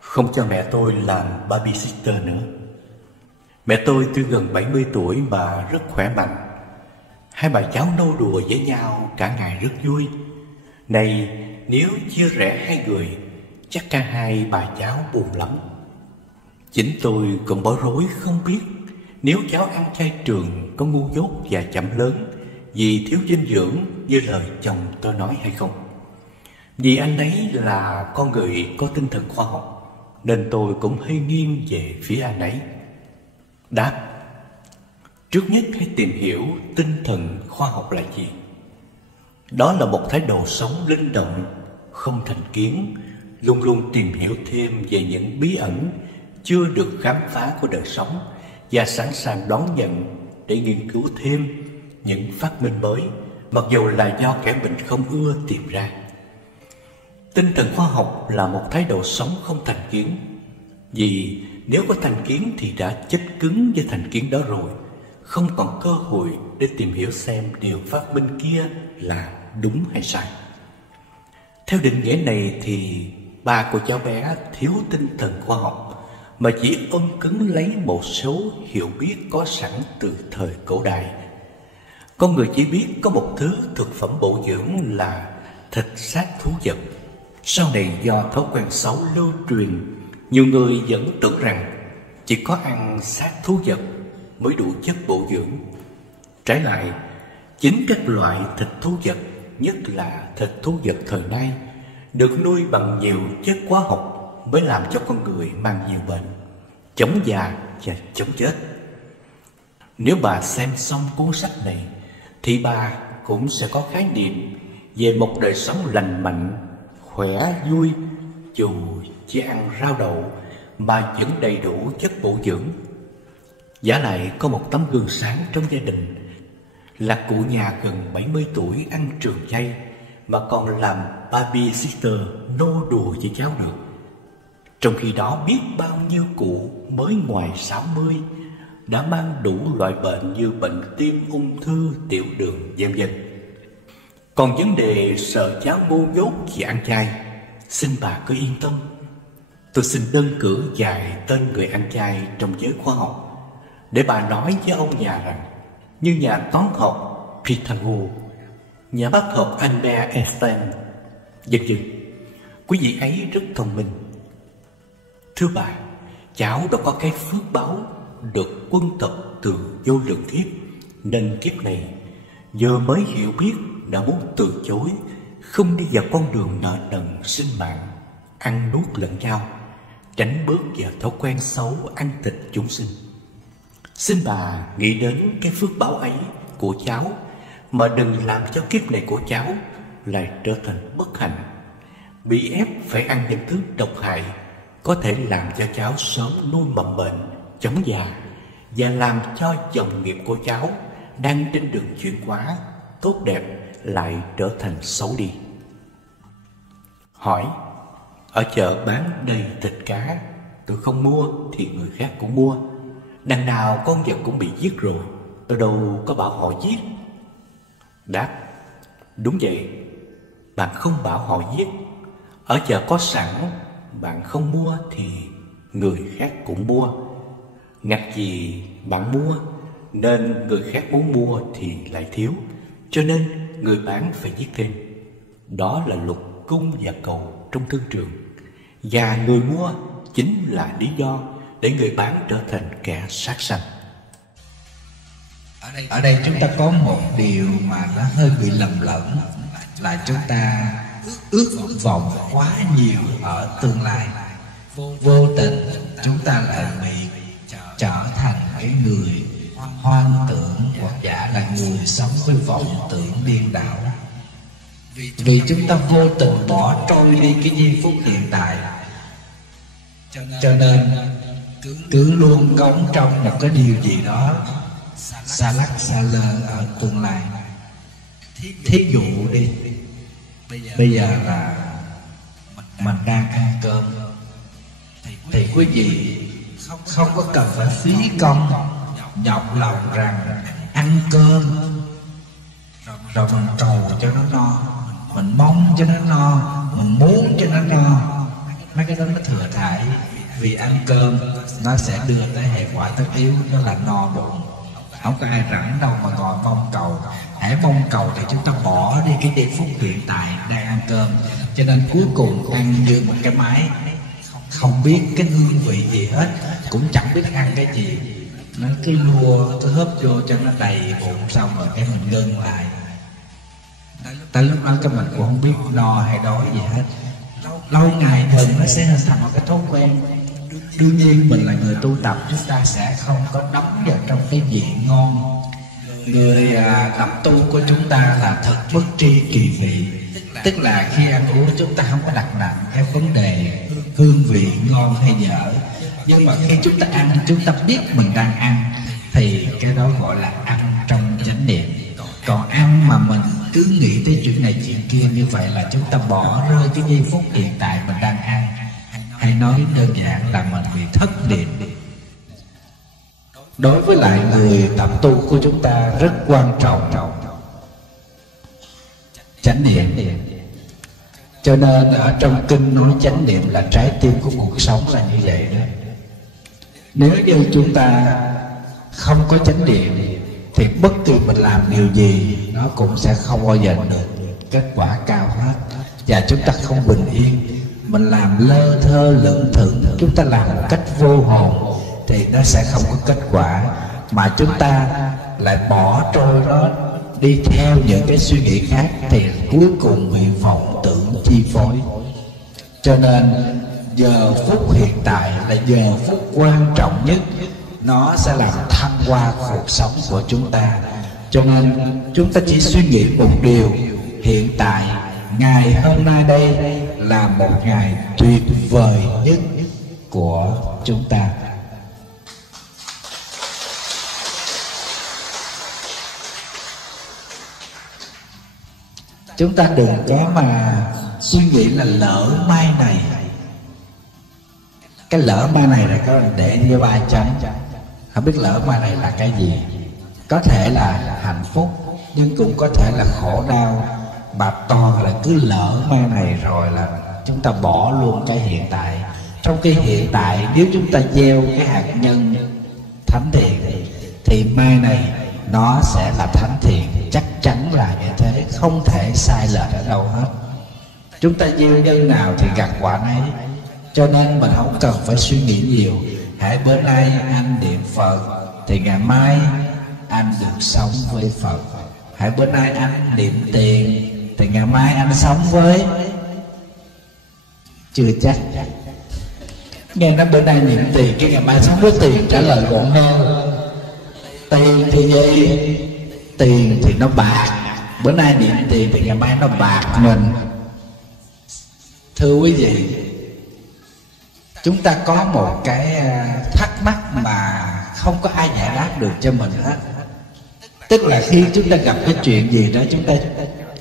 không cho mẹ tôi làm babysitter nữa. Mẹ tôi tuy gần 70 tuổi mà rất khỏe mạnh. Hai bà cháu nô đùa với nhau cả ngày rất vui. Này, nếu chia rẽ hai người, chắc cả hai bà cháu buồn lắm. Chính tôi cũng bối rối không biết nếu cháu ăn chay trường có ngu dốt và chậm lớn vì thiếu dinh dưỡng như lời chồng tôi nói hay không. Vì anh ấy là con người có tinh thần khoa học nên tôi cũng hơi nghiêng về phía anh ấy. Đáp: trước nhất hãy tìm hiểu tinh thần khoa học là gì. Đó là một thái độ sống linh động, không thành kiến, luôn luôn tìm hiểu thêm về những bí ẩn chưa được khám phá của đời sống và sẵn sàng đón nhận để nghiên cứu thêm những phát minh mới, mặc dù là do kẻ mình không ưa tìm ra. Tinh thần khoa học là một thái độ sống không thành kiến, vì nếu có thành kiến thì đã chết cứng với thành kiến đó rồi, không còn cơ hội để tìm hiểu xem điều phát minh kia là đúng hay sai. Theo định nghĩa này thì ba của cháu bé thiếu tinh thần khoa học mà chỉ ôm cứng lấy một số hiểu biết có sẵn từ thời cổ đại. Con người chỉ biết có một thứ thực phẩm bổ dưỡng là thịt xác thú vật. Sau này do thói quen xấu lưu truyền, nhiều người vẫn tưởng rằng chỉ có ăn xác thú vật mới đủ chất bổ dưỡng. Trái lại, chính các loại thịt thú vật, nhất là thịt thú vật thời nay, được nuôi bằng nhiều chất hóa học mới làm cho con người mang nhiều bệnh, chống già và chống chết. Nếu bà xem xong cuốn sách này thì bà cũng sẽ có khái niệm về một đời sống lành mạnh, khỏe, vui, dù chỉ ăn rau đậu mà vẫn đầy đủ chất bổ dưỡng. Giả lại có một tấm gương sáng trong gia đình là cụ nhà gần 70 tuổi ăn trường chay mà còn làm babysitter nô đùa với cháu được. Trong khi đó biết bao nhiêu cụ mới ngoài 60 đã mang đủ loại bệnh như bệnh tim, ung thư, tiểu đường, vân vân. Còn vấn đề sợ cháu ngu dốt khi ăn chay, xin bà cứ yên tâm. Tôi xin đơn cử vài tên người ăn chay trong giới khoa học để bà nói với ông già rằng, như nhà toán học Pythagore, nhà bác học Albert Einstein, vân vân. Quý vị ấy rất thông minh. Thưa bà, cháu đã có cái phước báo được quân tập từ vô lượng kiếp, nên kiếp này giờ mới hiểu biết đã muốn từ chối, không đi vào con đường nợ nần sinh mạng, ăn nuốt lẫn nhau, tránh bước vào thói quen xấu ăn thịt chúng sinh. Xin bà nghĩ đến cái phước báo ấy của cháu, mà đừng làm cho kiếp này của cháu lại trở thành bất hạnh, bị ép phải ăn những thứ độc hại có thể làm cho cháu sớm nuôi mầm bệnh, chóng già, và làm cho dòng nghiệp của cháu đang trên đường chuyển hóa tốt đẹp lại trở thành xấu đi. Hỏi: ở chợ bán đầy thịt cá, tôi không mua thì người khác cũng mua. Đằng nào con vật cũng bị giết rồi, tôi đâu có bảo họ giết. Đáp: đúng vậy, bạn không bảo họ giết. Ở chợ có sẵn, bạn không mua thì người khác cũng mua. Ngặt gì bạn mua, nên người khác muốn mua thì lại thiếu, cho nên người bán phải giết thêm. Đó là luật cung và cầu trong thương trường, và người mua chính là lý do để người bán trở thành kẻ sát sanh. Ở đây chúng ta có một điều mà nó hơi bị lầm lẫn, là chúng ta ước vọng quá nhiều ở tương lai. Vô tình chúng ta lại bị trở thành cái người hoang tưởng, hoặc giả là người sống với vọng tưởng điên đảo. Vì chúng ta vô tình bỏ trôi đi cái giây phút hiện tại, cho nên cứ luôn cống trong một cái điều gì đó xa lắc xa lơ ở tương lai. Thí dụ đi, bây giờ là mình đang ăn cơm, thì quý vị không có cần phải phí công nhọc lòng rằng ăn cơm rồi mình trầu cho nó no, mình mong cho nó no, mình muốn cho nó no. Mấy cái đó nó thừa thải, vì ăn cơm nó sẽ đưa tới hệ quả tất yếu, đó là no bụng. Không có ai rảnh đâu mà ngồi mong cầu. Hãy mong cầu thì chúng ta bỏ đi cái giây phút hiện tại đang ăn cơm, cho nên cuối cùng ăn như một cái máy, không biết cái hương vị gì hết, cũng chẳng biết ăn cái gì. Nó cứ lua, cứ hớp vô cho nó đầy bụng, xong rồi cái mình ngưng lại. Tại lúc đó cái mình cũng không biết no hay đói gì hết. Lâu ngày dần nó sẽ hình thành một cái thói quen. Đương nhiên mình là người tu tập, chúng ta sẽ không có đắm vào trong cái vị ngon. Người tập tu của chúng ta là thật bất tri kỳ vị, tức là khi ăn uống chúng ta không có đặt nặng cái vấn đề hương vị ngon hay dở. Nhưng mà khi chúng ta ăn, chúng ta biết mình đang ăn, thì cái đó gọi là ăn trong chánh niệm. Còn ăn mà mình cứ nghĩ tới chuyện này chuyện kia, như vậy là chúng ta bỏ rơi cái giây phút hiện tại mình đang ăn. Hay nói đơn giản là mình bị thất niệm. Đối với lại người tập tu của chúng ta rất quan trọng chánh niệm. Cho nên ở trong kinh nói chánh niệm là trái tim của cuộc sống là như vậy đó. Nếu như chúng ta không có chánh niệm thì bất kỳ mình làm điều gì nó cũng sẽ không bao giờ được kết quả cao hết, và chúng ta không bình yên. Mình làm lơ thơ lững thững, chúng ta làm một cách vô hồn thì nó sẽ không có kết quả, mà chúng ta lại bỏ trôi nó đi theo những cái suy nghĩ khác, thì cuối cùng bị vọng tưởng chi phối. Cho nên giờ phút hiện tại là giờ phút quan trọng nhất, nó sẽ làm thăng hoa cuộc sống của chúng ta. Cho nên chúng ta chỉ suy nghĩ một điều: hiện tại, ngày hôm nay đây là một ngày tuyệt vời nhất của chúng ta. Chúng ta đừng có mà suy nghĩ là lỡ mai này Cái lỡ ma này là có để với ba chấm. Không biết lỡ ma này là cái gì. Có thể là hạnh phúc, nhưng cũng có thể là khổ đau. Mà toàn là cứ lỡ ma này rồi là chúng ta bỏ luôn cái hiện tại. Trong khi hiện tại nếu chúng ta gieo cái hạt nhân thánh thiện thì mai này nó sẽ là thánh thiện. Chắc chắn là như thế, không thể sai lệch ở đâu hết. Chúng ta gieo nhân nào thì gặt quả nấy. Cho nên mình không cần phải suy nghĩ nhiều. Hãy bữa nay anh niệm Phật thì ngày mai anh được sống với Phật. Hãy bữa nay anh niệm tiền thì ngày mai anh sống với... Chưa chắc. Nghe nói bữa nay niệm tiền cái ngày mai sống với tiền, trả lời gọn hơn. Tiền thì gì? Tiền thì nó bạc. Bữa nay niệm tiền thì ngày mai nó bạc mình. Thưa quý vị, chúng ta có một cái thắc mắc mà không có ai giải đáp được cho mình hết. Tức là khi chúng ta gặp cái chuyện gì đó chúng ta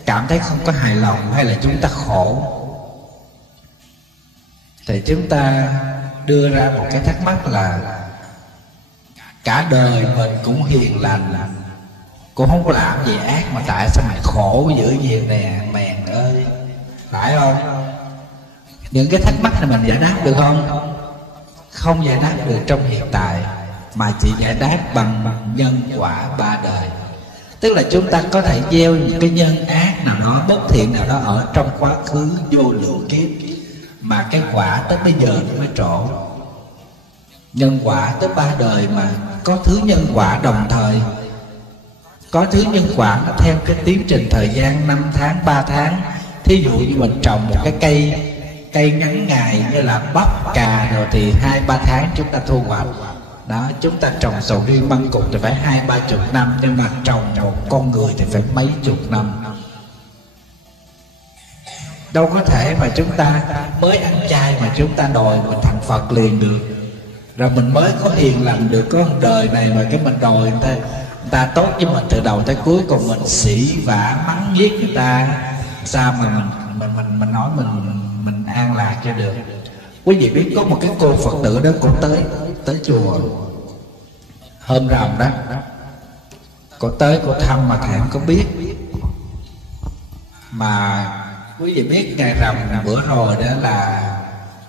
cảm thấy không có hài lòng hay là chúng ta khổ, thì chúng ta đưa ra một cái thắc mắc là cả đời mình cũng hiền lành, cũng không có làm gì ác, mà tại sao mày khổ dữ vậy nè mèn ơi, phải không? Những cái thắc mắc này mình giải đáp được không? Không giải đáp được trong hiện tại, mà chỉ giải đáp bằng nhân quả ba đời. Tức là chúng ta có thể gieo những cái nhân ác nào đó, bất thiện nào đó ở trong quá khứ vô lượng kiếp, mà cái quả tới bây giờ nó mới trổ. Nhân quả tới ba đời mà có thứ nhân quả đồng thời. Có thứ nhân quả nó theo cái tiến trình thời gian 5 tháng, 3 tháng. Thí dụ như mình trồng một cái cây ngắn ngày như là bắp, cà rồi thì 2-3 tháng chúng ta thu hoạch. Đó, chúng ta trồng sầu riêng măng cụt thì phải 20-30 năm, nhưng mà trồng một con người thì phải mấy chục năm. Đâu có thể mà chúng ta mới ăn chay mà chúng ta đòi mình thành Phật liền được. Rồi mình mới có hiền lành được có đời này mà cái mình đòi người ta tốt với mình từ đầu tới cuối, còn mình sỉ vả mắng giết người ta, sao mà mình nói mình an lạc cho được. Quý vị biết có một cái cô Phật tử đó, cô tới chùa hôm rằm đó, cô tới cô thăm mà thầy không có biết. Mà quý vị biết ngày rằm bữa rồi đó là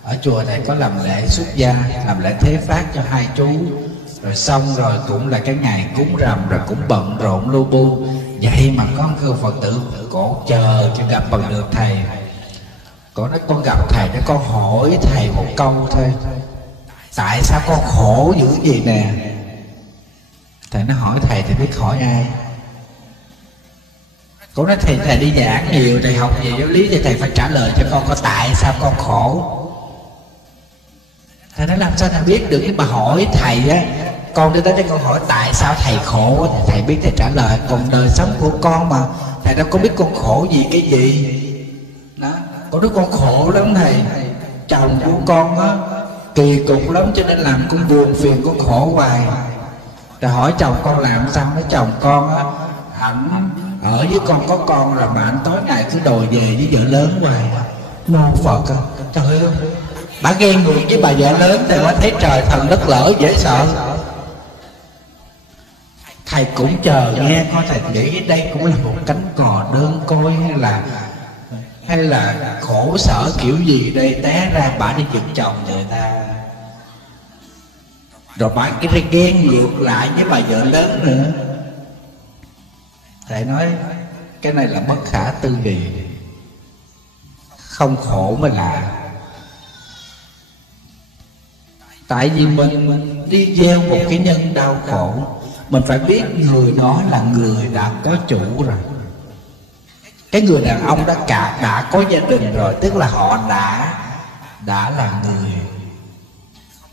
ở chùa này có làm lễ xuất gia, làm lễ thế phát cho hai chú, rồi xong rồi cũng là cái ngày cúng rằm, rồi cũng bận rộn lu bu. Vậy mà có một Phật tử cổ chờ cho gặp bằng được thầy. Cổ nói con gặp thầy để con hỏi thầy một câu thôi, tại sao con khổ dữ gì nè? Thầy nó hỏi thầy thì biết hỏi ai. Cổ nói thầy đi giảng nhiều, thầy học về giáo lý thì thầy phải trả lời cho con có tại sao con khổ. Thầy nói làm sao thầy biết được, nhưng mà hỏi thầy á, con đi tới đây con hỏi tại sao thầy khổ thì thầy biết thầy trả lời. Còn đời sống của con mà thầy đâu có biết con khổ gì cái gì đó. Con nói con khổ lắm thầy, chồng của con á kỳ cục lắm cho nên làm con buồn phiền, con khổ hoài. Rồi hỏi chồng con làm sao, nói chồng con á ảnh ở với con có con rồi mà anh tối ngày cứ đòi về với vợ lớn hoài. Mô Phật á, trời ơi, bà ghen ngược với bà vợ lớn thì bà thấy trời thần đất lỡ dễ sợ. Thầy cũng chờ nghe coi thầy nghĩ đây cũng là một cánh cò đơn côi hay là khổ sở kiểu gì đây, té ra bà đi giật chồng người ta, rồi bà cái ghen ngược lại với bà vợ lớn nữa. Thầy nói cái này là bất khả tư nghị, không khổ mới lạ. Tại vì mình đi gieo một cái nhân đau khổ, mình phải biết người đó là người đã có chủ rồi. Cái người đàn ông đó đã có gia đình rồi, tức là họ đã là người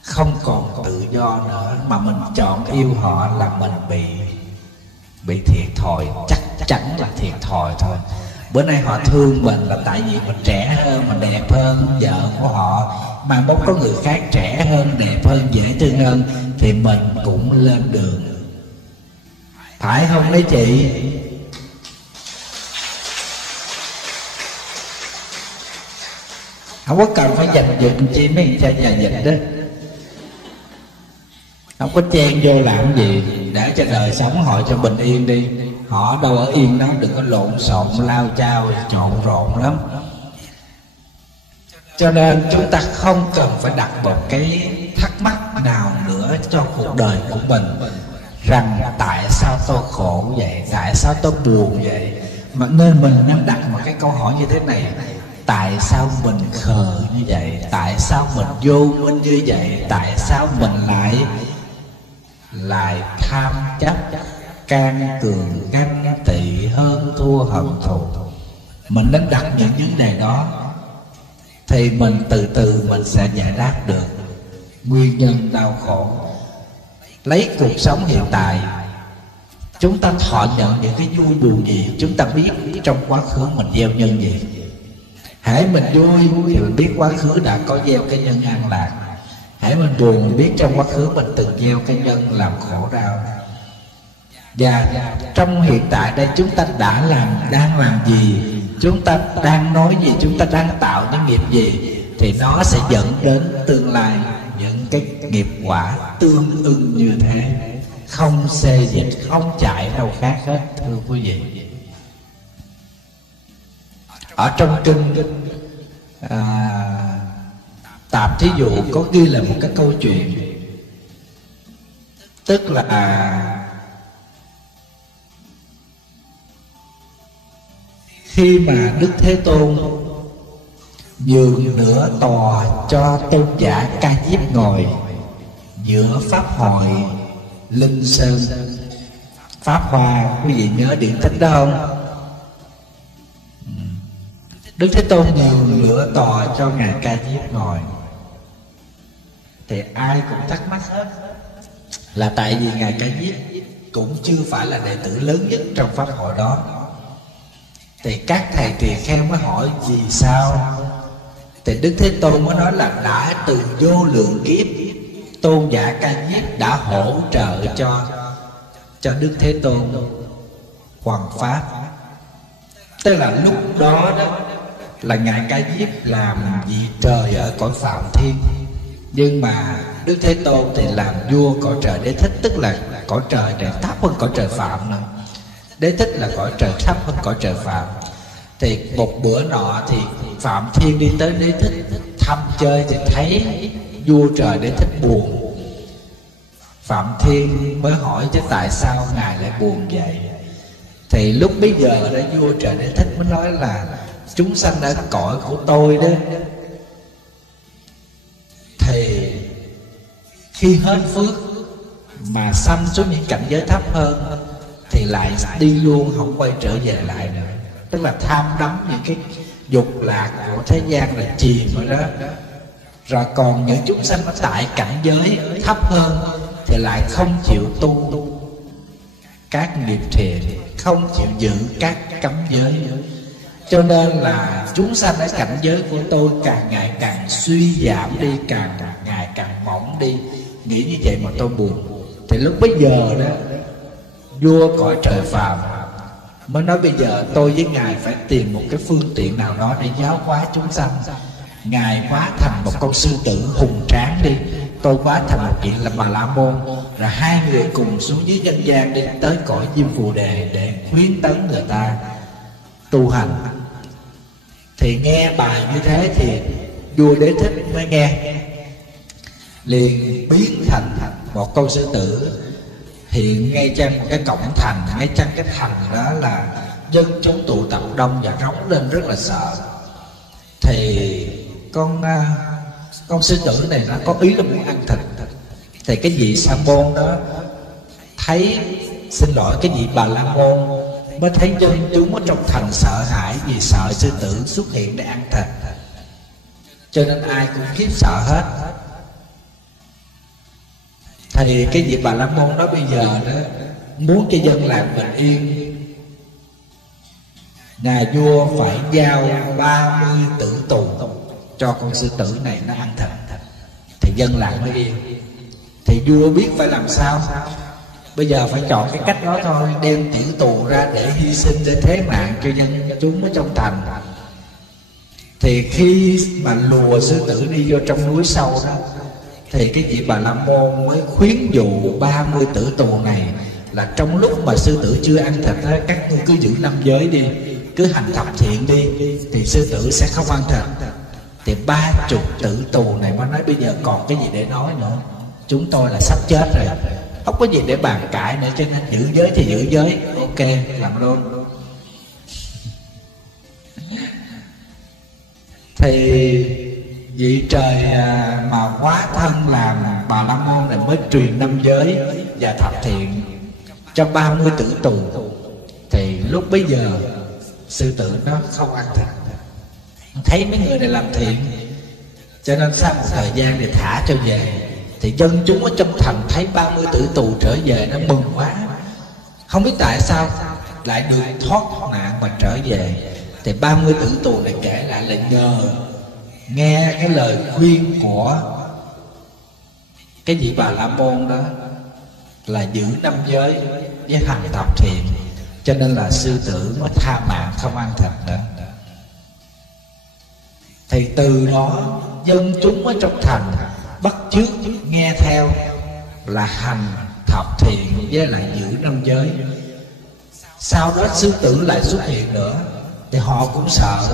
không còn tự do nữa, mà mình chọn yêu họ là mình bị thiệt thòi, chắc chắn là thiệt thòi thôi. Bữa nay họ thương mình là tại vì mình trẻ hơn, mình đẹp hơn vợ của họ, mà mốt có người khác trẻ hơn, đẹp hơn, dễ thương hơn thì mình cũng lên đường, phải không mấy chị? Không có cần phải giành giật chi mấy cha nhà dịch đó. không có chen vô làm gì, để cho đời sống họ cho bình yên đi. Họ đâu ở yên đó, đừng có lộn xộn lao chao trộn rộn lắm. Cho nên chúng ta không cần phải đặt một cái thắc mắc nào nữa cho cuộc đời của mình, rằng tại sao tôi khổ vậy, tại sao tôi buồn vậy, mà nên mình nên đặt một cái câu hỏi như thế này: tại sao mình khờ như vậy, tại sao mình vô minh như vậy, tại sao mình lại tham chấp, can cường, ganh tị, hơn thua, hận thù. Mình nên đặt những vấn đề đó, thì mình từ từ mình sẽ giải đáp được nguyên nhân đau khổ. Lấy cuộc sống hiện tại, chúng ta thọ nhận những cái vui buồn gì, chúng ta biết trong quá khứ mình gieo nhân gì. Hễ mình vui thì mình biết quá khứ đã có gieo cái nhân an lạc. Hễ mình buồn, mình biết trong quá khứ mình từng gieo cái nhân làm khổ đau. Và trong hiện tại đây chúng ta đang làm gì, chúng ta đang nói gì, chúng ta đang tạo những nghiệp gì, thì nó sẽ dẫn đến tương lai những cái nghiệp quả tương ưng như thế, không xê dịch, không chạy đâu khác hết. Thưa quý vị, ở trong kinh Tạp Thí Dụ có ghi là một cái câu chuyện, tức là khi mà Đức Thế Tôn nhường nửa tòa cho tôn giả Ca Diếp ngồi giữa pháp hội Linh Sơn Pháp Hoa, quý vị nhớ điển tích đó không? Đức Thế Tôn nhường nửa tòa cho ngài Ca Diếp ngồi, thì ai cũng thắc mắc hết, là tại vì ngài Ca Diếp cũng chưa phải là đệ tử lớn nhất trong pháp hội đó. Thì các thầy tỳ kheo mới hỏi vì sao, thì Đức Thế Tôn mới nói là đã từ vô lượng kiếp tôn giả Ca Diếp đã hỗ trợ cho Đức Thế Tôn hoằng pháp. Tức là lúc đó là ngài Ca Diếp làm vị trời ở cõi Phạm Thiên, nhưng mà Đức Thế Tôn thì làm vua cõi trời Đế Thích, tức là cõi trời này thấp hơn cõi trời Phạm nữa. Đế Thích là cõi trời thấp hơn cõi trời Phạm. Thì một bữa nọ thì Phạm Thiên đi tới Đế Thích thăm chơi, thì thấy vua trời Đế Thích buồn. Phạm Thiên mới hỏi chứ tại sao ngài lại buồn vậy. Thì lúc bấy giờ đó vua trời Đế Thích mới nói là chúng sanh ở cõi của tôi đó, thì khi hết phước mà sanh xuống những cảnh giới thấp hơn thì lại đi luôn, không quay trở về lại nữa. Tức là tham đắm những cái dục lạc của thế gian là chìm ở đó. Rồi còn những chúng sanh tại cảnh giới thấp hơn thì lại không chịu tu các nghiệp thiện, không chịu giữ các cấm giới. Cho nên là chúng sanh ở cảnh giới của tôi càng ngày càng suy giảm đi, càng ngày càng mỏng đi. Nghĩ như vậy mà tôi buồn. Thì lúc bấy giờ đó vua cõi trời Phạm mới nói bây giờ tôi với ngài phải tìm một cái phương tiện nào đó để giáo hóa chúng sanh. Ngài hóa thành một con sư tử hùng tráng đi, tôi hóa thành một vị là Bà La Môn, rồi hai người cùng xuống dưới nhân gian đi tới cõi Diêm Phù Đề để khuyến tấn người ta tu hành. Thì nghe bài như thế thì vua Đế Thích mới nghe, liền biến thành một con sư tử hiện ngay trong một cái cổng thành. Ngay trong cái thành đó là dân chúng tụ tập đông và rống lên rất là sợ. Thì con sư tử này nó có ý là muốn ăn thịt. Thì cái vị Sa Môn đó thấy, xin lỗi, cái vị Bà La Môn mới thấy dân chúng ở trong thành sợ hãi vì sợ sư tử xuất hiện để ăn thịt, cho nên ai cũng khiếp sợ hết. Thì cái vị Bà La Môn đó bây giờ đó muốn cho dân làng bình yên, ngài vua phải giao 30 tử tù cho con sư tử này nó ăn thịt, thì dân làng mới yên. Thì vua biết phải làm sao, bây giờ phải chọn cái cách đó thôi, đem tử tù ra để hy sinh, để thế mạng cho dân chúng ở trong thành. Thì khi mà lùa sư tử đi vô trong núi sâu đó, Thì cái vị Bà La Môn mới khuyến dụ 30 tử tù này là trong lúc mà sư tử chưa ăn thịt á, các ngươi cứ giữ 5 giới đi, cứ hành thập thiện đi, thì sư tử sẽ không ăn thịt. Thì 30 tử tù này mới nói bây giờ còn cái gì để nói nữa, chúng tôi là sắp chết rồi, không có gì để bàn cãi nữa, cho nên giữ giới thì giữ giới, ok làm luôn. Thì vị trời mà hóa thân làm Bà La Môn này mới truyền 5 giới và thập thiện cho 30 tử tù. Thì lúc bấy giờ sư tử nó không ăn thịt, thấy mấy người này làm thiện, cho nên sau một thời gian thì thả cho về. Thì dân chúng ở trong thành thấy 30 tử tù trở về, nó mừng quá, không biết tại sao lại được thoát nạn mà trở về. Thì 30 tử tù này kể lại là nhờ nghe cái lời khuyên của cái vị Bà La Môn đó là giữ 5 giới với hành thập thiện, cho nên là sư tử mới tha mạng không ăn thịt nữa. Thì từ đó dân chúng ở trong thành bắt chước nghe theo là hành thập thiện với lại giữ 5 giới. Sau đó sư tử lại xuất hiện nữa, thì họ cũng sợ,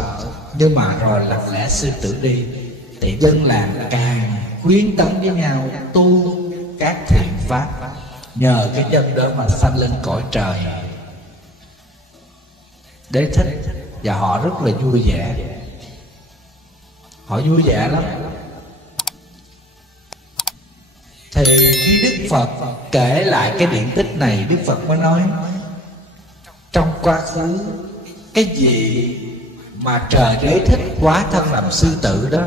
nhưng mà rồi lặng lẽ sư tử đi. Thì dân làng càng khuyến tấn với nhau tu các thiện pháp, nhờ cái dân đó mà sanh lên cõi trời Đế thích. Và họ rất là vui vẻ, họ vui vẻ lắm. Thì khi Đức Phật kể lại cái điển tích này, Đức Phật mới nói trong quá khứ cái gì mà trời Đế thích hóa thân làm sư tử đó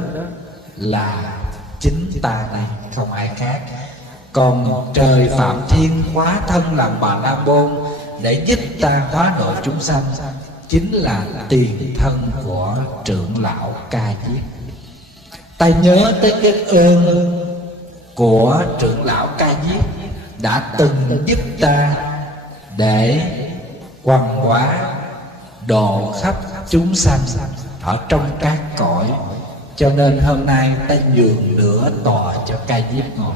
là chính ta đây, không ai khác. Còn trời Phạm Thiên hóa thân làm Bà La Môn để giúp ta hóa độ chúng sanh chính là tiền thân của trưởng lão Ca Diếp. Ta nhớ tới cái ơn của trưởng lão Ca Diếp đã từng giúp ta để quằn hóa độ khắp chúng sanh ở trong các cõi, cho nên hôm nay ta nhường nửa tòa cho Ca Diếp ngồi.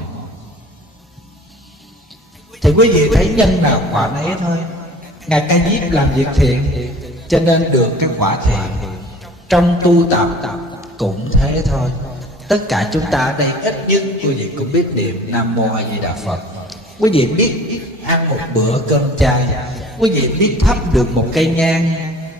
Thì quý vị thấy nhân nào quả nấy thôi. Ngài Ca Diếp làm việc thiện cho nên được cái quả thiện. Trong tu tập cũng thế thôi. Tất cả chúng ta ở đây ít nhất quý vị cũng biết niệm Nam Mô A Di Đà Phật. Quý vị biết ăn một bữa cơm chay, quý vị biết thắp được một cây nhang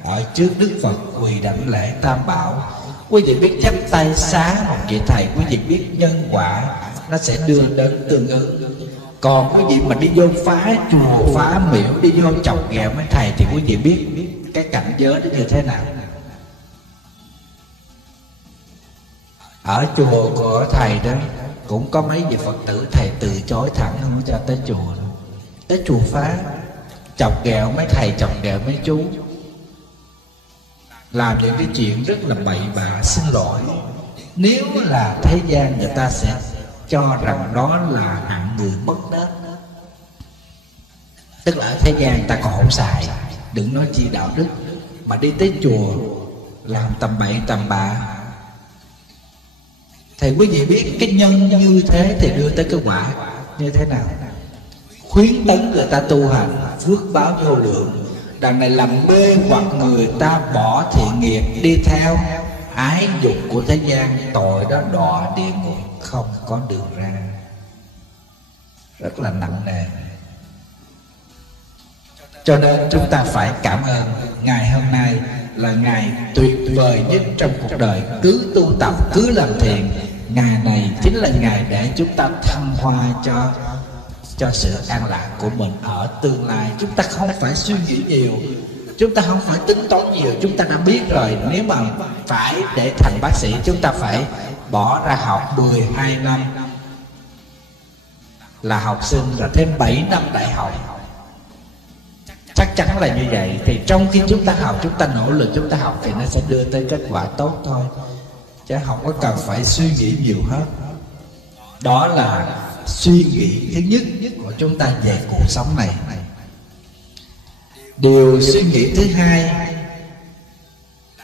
ở trước Đức Phật quỳ đảnh lễ Tam Bảo, quý vị biết chắp tay xá một vị thầy, quý vị biết nhân quả nó sẽ đưa đến tương ứng. Còn quý vị mà đi vô phá chùa phá miễu, đi vô chọc ghẹo mấy thầy thì quý vị biết cái cảnh giới nó như thế nào. Ở chùa của thầy đó cũng có mấy vị Phật tử thầy từ chối thẳng không cho tới chùa, tới chùa phá, chọc ghẹo mấy thầy, chọc ghẹo mấy chú, làm những cái chuyện rất là bậy bạ. Xin lỗi, nếu là thế gian người ta sẽ cho rằng đó là hạng người mất nết, tức là ở thế gian người ta còn không xài, đừng nói chi đạo đức, mà đi tới chùa làm tầm bậy tầm bạ. Thì quý vị biết cái nhân như thế thì đưa tới cái quả như thế nào. Khuyến tấn người ta tu hành, phước báo vô lượng. Đằng này làm mê hoặc người ta bỏ thiện nghiệp, đi theo ái dục của thế gian, tội đó đọa địa ngục không có đường ra, rất là nặng nề. Cho nên chúng ta phải cảm ơn ngày hôm nay là ngày tuyệt vời nhất trong cuộc đời. Cứ tu tập, cứ làm thiện, ngày này chính là ngày để chúng ta thăng hoa cho sự an lạc của mình ở tương lai. Chúng ta không phải suy nghĩ nhiều, chúng ta không phải tính toán nhiều, chúng ta đã biết rồi. Nếu mà phải để thành bác sĩ, chúng ta phải bỏ ra học 12 năm là học sinh, rồi thêm 7 năm đại học. Chắc chắn là như vậy. Thì trong khi chúng ta học, chúng ta nỗ lực, chúng ta học thì nó sẽ đưa tới kết quả tốt thôi, chứ không có cần phải suy nghĩ nhiều hết. Đó là suy nghĩ thứ nhất của chúng ta về cuộc sống này. Điều suy nghĩ thứ hai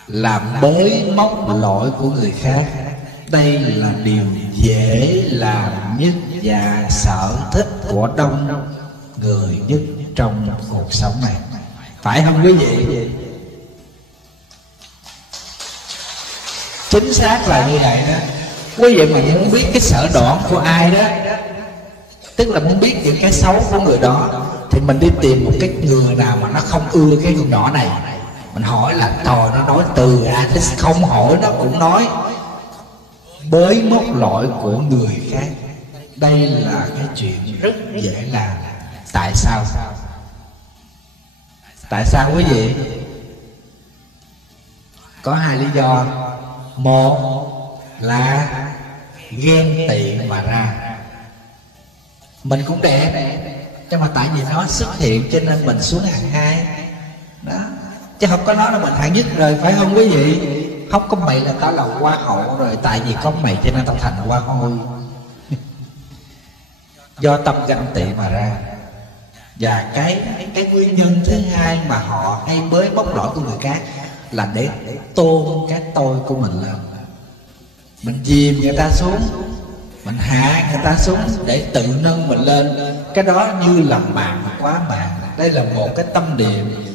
là bới móc lỗi của người khác. Đây là điều dễ làm nhất và sở thích của đông người nhất trong cuộc sống này. Phải không quý vị? Chính xác là như vậy đó. Quý vị mà muốn biết cái sở đoản của ai đó, tức là muốn biết những cái xấu của người đó, thì mình đi tìm một cái người nào mà nó không ưa cái con nhỏ này. Mình hỏi là trời, nó nói từ A tới Z, không hỏi nó cũng nói. Bới móc lỗi của người khác, đây là cái chuyện rất dễ làm. Tại sao? Tại sao quý vị? Có hai lý do. Một là ghen tị mà ra. Mình cũng đẹp, nhưng mà tại vì nó xuất hiện cho nên mình xuống hạng hai đó, chứ không có nói là mình hạng nhất rồi, phải không quý vị? Không có mày là tao là hoa hậu rồi, tại vì có mày cho nên tao thành hoa hôi. Do tâm ganh tị mà ra. Và cái nguyên nhân thứ hai mà họ hay bới bóc lỗi của người khác là để tôn cái tôi của mình lên. Mình dìm người ta xuống, mình hạ người ta xuống để tự nâng mình lên. Cái đó như làm màn quá màn. Đây là một cái tâm niệm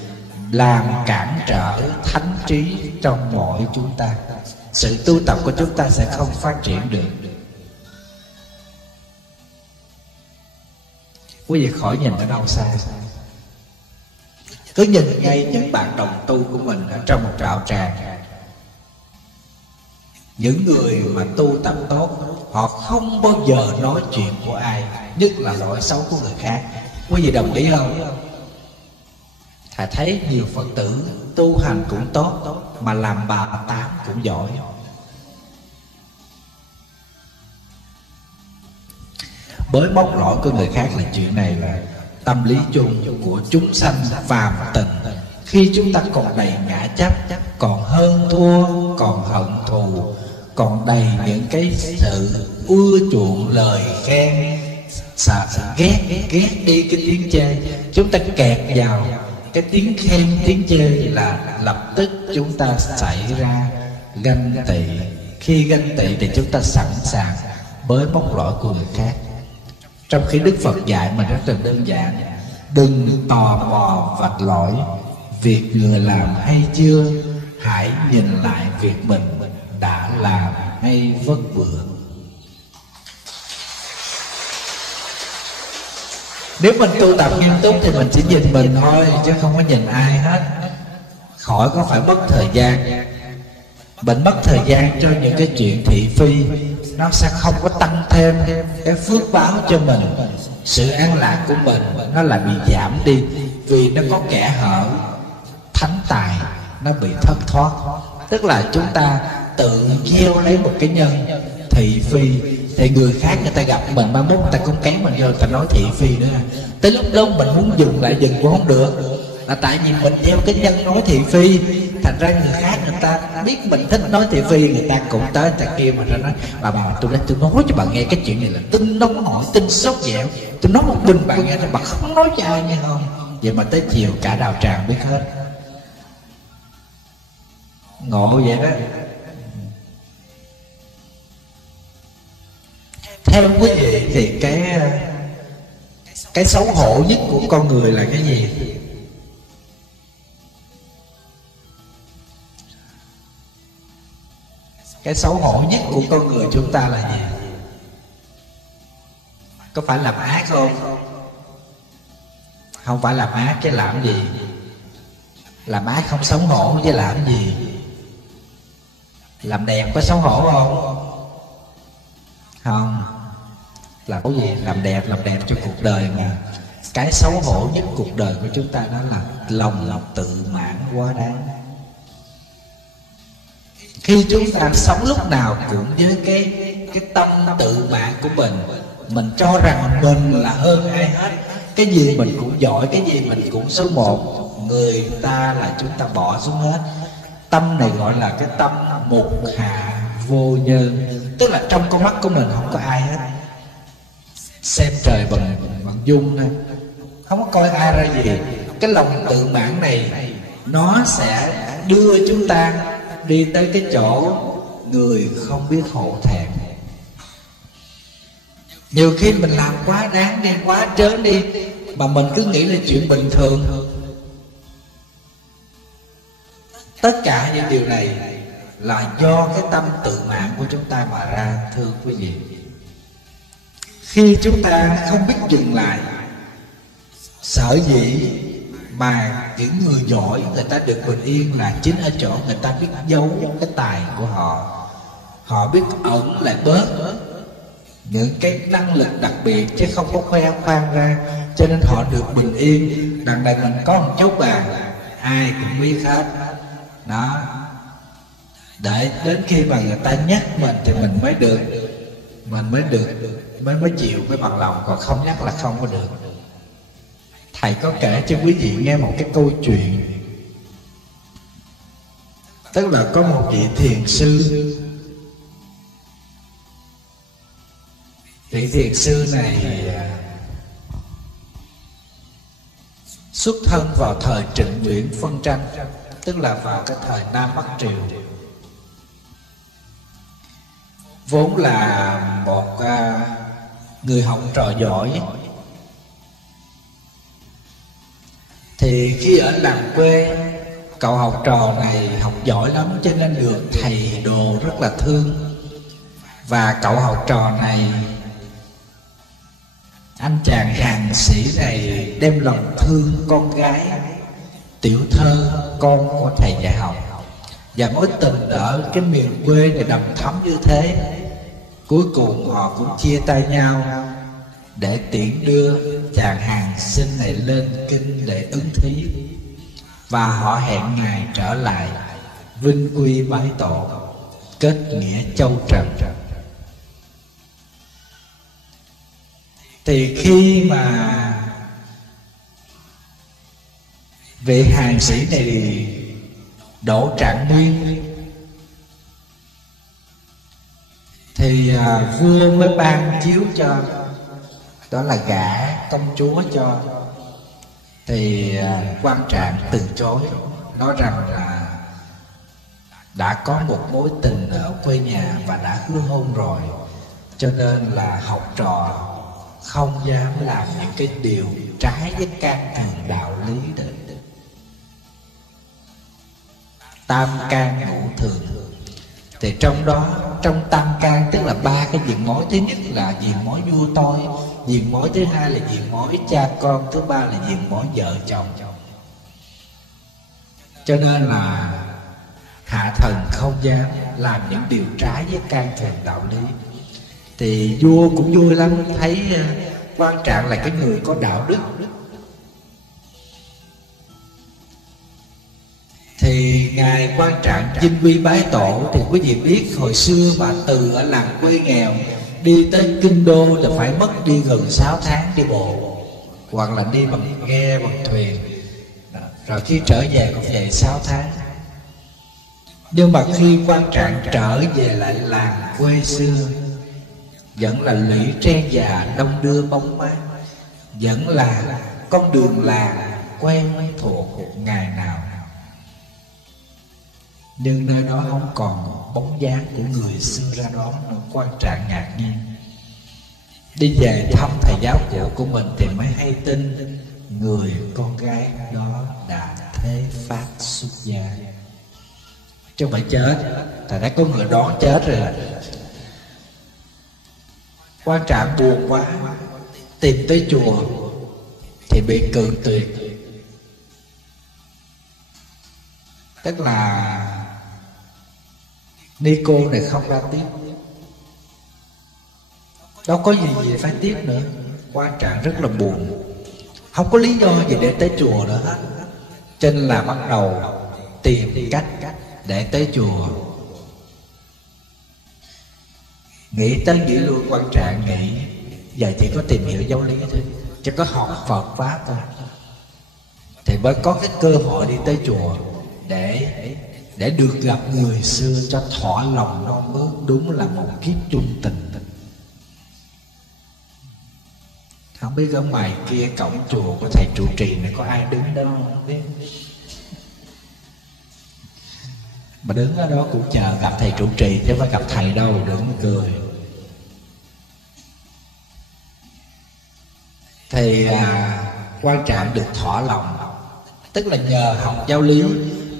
làm cản trở thánh trí trong mọi chúng ta. Sự tu tập của chúng ta sẽ không phát triển được. Quý vị khỏi nhìn ở đâu xa, cứ nhìn ngay những bạn đồng tu của mình ở trong một đạo tràng. Những người mà tu tập tốt, họ không bao giờ nói chuyện của ai, nhất là lỗi xấu của người khác. Quý vị đồng ý không? Thà thấy nhiều Phật tử tu hành cũng tốt, mà làm bà tám cũng giỏi. Bới móc lỗi của người khác là chuyện này là tâm lý chung của chúng sanh phàm tình. Khi chúng ta còn đầy ngã chấp, còn hơn thua, còn hận thù, còn đầy những cái sự ưa chuộng lời khen, ghét đi cái tiếng chê, chúng ta kẹt vào cái tiếng khen tiếng chê là lập tức chúng ta xảy ra ganh tị. Khi ganh tị thì chúng ta sẵn sàng bới móc lỗi của người khác. Trong khi Đức Phật dạy mình rất là đơn giản: đừng tò mò vạch lỗi việc người làm hay chưa, hãy nhìn lại việc mình đã làm hay vất vưởng. Nếu mình tu tập nghiêm túc thì mình chỉ nhìn mình thôi, chứ không có nhìn ai hết. Khỏi có phải mất thời gian. Mình mất thời gian cho những cái chuyện thị phi, nó sẽ không có tăng thêm cái phước báo cho mình. Sự an lạc của mình nó lại bị giảm đi, vì nó có kẻ hở thánh tài, nó bị thất thoát. Tức là chúng ta tự gieo lấy một cái nhân thị phi, thì người khác người ta gặp mình, mai mốt người ta cũng kén mình vô, người ta nói thị phi nữa. Tới lúc đó mình muốn dừng lại dừng cũng không được, là tại vì mình gieo cái nhân nói thị phi. Thành ra người khác người ta biết mình thích nói thị phi, người ta cũng tới người ta kêu mà ra nói: bà tôi nói cho bà nghe cái chuyện này là tin nóng hỏi, tin sốt dẻo, tôi nói một mình bà nghe, bà không nói cho ai nghe không. Vậy mà tới chiều cả đạo tràng biết hết. Ngộ vậy đó. Theo quý vị thì cái xấu hổ nhất của con người là cái gì? Cái xấu hổ nhất của con người chúng ta là gì? Có phải làm ác không? Không phải làm ác chứ làm gì? Làm ác không xấu hổ chứ làm gì? Làm đẹp có xấu hổ không? Không. Là cái gì? Làm đẹp cho cuộc đời mà. Cái xấu hổ nhất cuộc đời của chúng ta đó là lòng tự mãn quá đáng. Khi chúng ta sống lúc nào cũng với cái tâm tự mãn của mình cho rằng mình là hơn ai hết, cái gì mình cũng giỏi, cái gì mình cũng số một, người ta là chúng ta bỏ xuống hết. Tâm này gọi là cái tâm mục hạ vô nhân, tức là trong con mắt của mình không có ai hết. Xem trời bằng dung thôi, không có coi ai ra gì. Cái lòng tự mãn này nó sẽ đưa chúng ta đi tới cái chỗ người không biết hổ thẹn. Nhiều khi mình làm quá đáng đi, quá trớn đi, mà mình cứ nghĩ là chuyện bình thường. Tất cả những điều này là do cái tâm tự mãn của chúng ta mà ra, thưa quý vị. Khi chúng ta không biết dừng lại, sở dĩ mà những người giỏi người ta được bình yên là chính ở chỗ người ta biết giấu cái tài của họ. Họ biết ẩn lại bớt những cái năng lực đặc biệt, chứ không có khoe khoang ra. Cho nên họ được bình yên. Đằng này mình có một chút ai cũng biết hết đó. Để đến khi mà người ta nhắc mình thì mình mới được, mới chịu, mới bằng lòng. Còn không nhắc là không có được. Thầy có kể cho quý vị nghe một cái câu chuyện. Tức là có một vị thiền sư. Vị thiền sư này xuất thân vào thời Trịnh Nguyễn phân tranh, tức là vào cái thời Nam Bắc Triều. Vốn là một người học trò giỏi. Thì khi ở làng quê, cậu học trò này học giỏi lắm, cho nên được thầy đồ rất là thương. Và cậu học trò này, anh chàng hàng sĩ này, đem lòng thương con gái tiểu thơ, con của thầy dạy học. Và mối tình ở cái miền quê này đầm thắm như thế. Cuối cùng họ cũng chia tay nhau để tiễn đưa chàng hàng sinh này lên kinh để ứng thí. Và họ hẹn ngày trở lại vinh quy bái tổ, kết nghĩa châu trần. Thì khi mà vị hàng sĩ này đỗ trạng nguyên thì vua mới ban chiếu cho, đó là gả công chúa cho. Thì Quan Trạng từ chối, nói rằng là đã có một mối tình ở quê nhà và đã hứa hôn rồi, cho nên là học trò không dám làm những cái điều trái với căn thường đạo lý đó. Tam can ngũ thường. Thì trong đó, trong tam can tức là ba cái diện mối. Thứ nhất là diện mối vua tôi, diện mối thứ hai là diện mối cha con, thứ ba là diện mối vợ chồng. Cho nên là hạ thần không dám làm những điều trái với can thường đạo lý. Thì vua cũng vui lắm, thấy Quan Trạng là cái người có đạo đức. Thì ngài Quan Trạng vinh quy bái tổ. Thì quý vị biết hồi xưa mà từ ở làng quê nghèo đi tới kinh đô là phải mất đi gần 6 tháng đi bộ, hoặc là đi bằng ghe, bằng thuyền. Rồi khi trở về cũng vậy 6 tháng. Nhưng mà khi Quan Trạng trở về lại làng quê xưa, vẫn là lũy tre già đông đưa bóng mát, vẫn là con đường làng quen thuộc ngày nào. Nhưng nơi đó không còn bóng dáng của người xưa ra đó nữa. Quan Trạng ngạc nhiên. Đi về thăm thầy giáo cụ của mình thì mới hay tin người con gái đó đã thế phát xuất gia, chứ không phải chết. Thầy đã có người đón chết rồi. Quan Trạng buồn quá, tìm tới chùa thì bị cự tuyệt. Tức là ni cô này không ra tiếp, đâu có gì phải tiếp nữa. Quan Trạng rất là buồn, không có lý do gì để tới chùa nữa hết. Cho nên là bắt đầu tìm cách để tới chùa. Nghĩ tới nghĩ lui, Quan Trạng nghĩ vậy thì có tìm hiểu giáo lý thôi, chứ có học Phật Pháp thôi, thì mới có cái cơ hội đi tới chùa để được gặp người xưa cho thỏa lòng non ước. Đúng là một kiếp chung tình. Không biết ở ngoài kia cổng chùa của thầy trụ trì này có ai đứng đó không biết. mà đứng ở đó cũng chờ gặp thầy trụ trì chứ không phải gặp thầy đâu, đừng cười. Thì Quan Trạng được thỏa lòng, tức là nhờ học giáo lý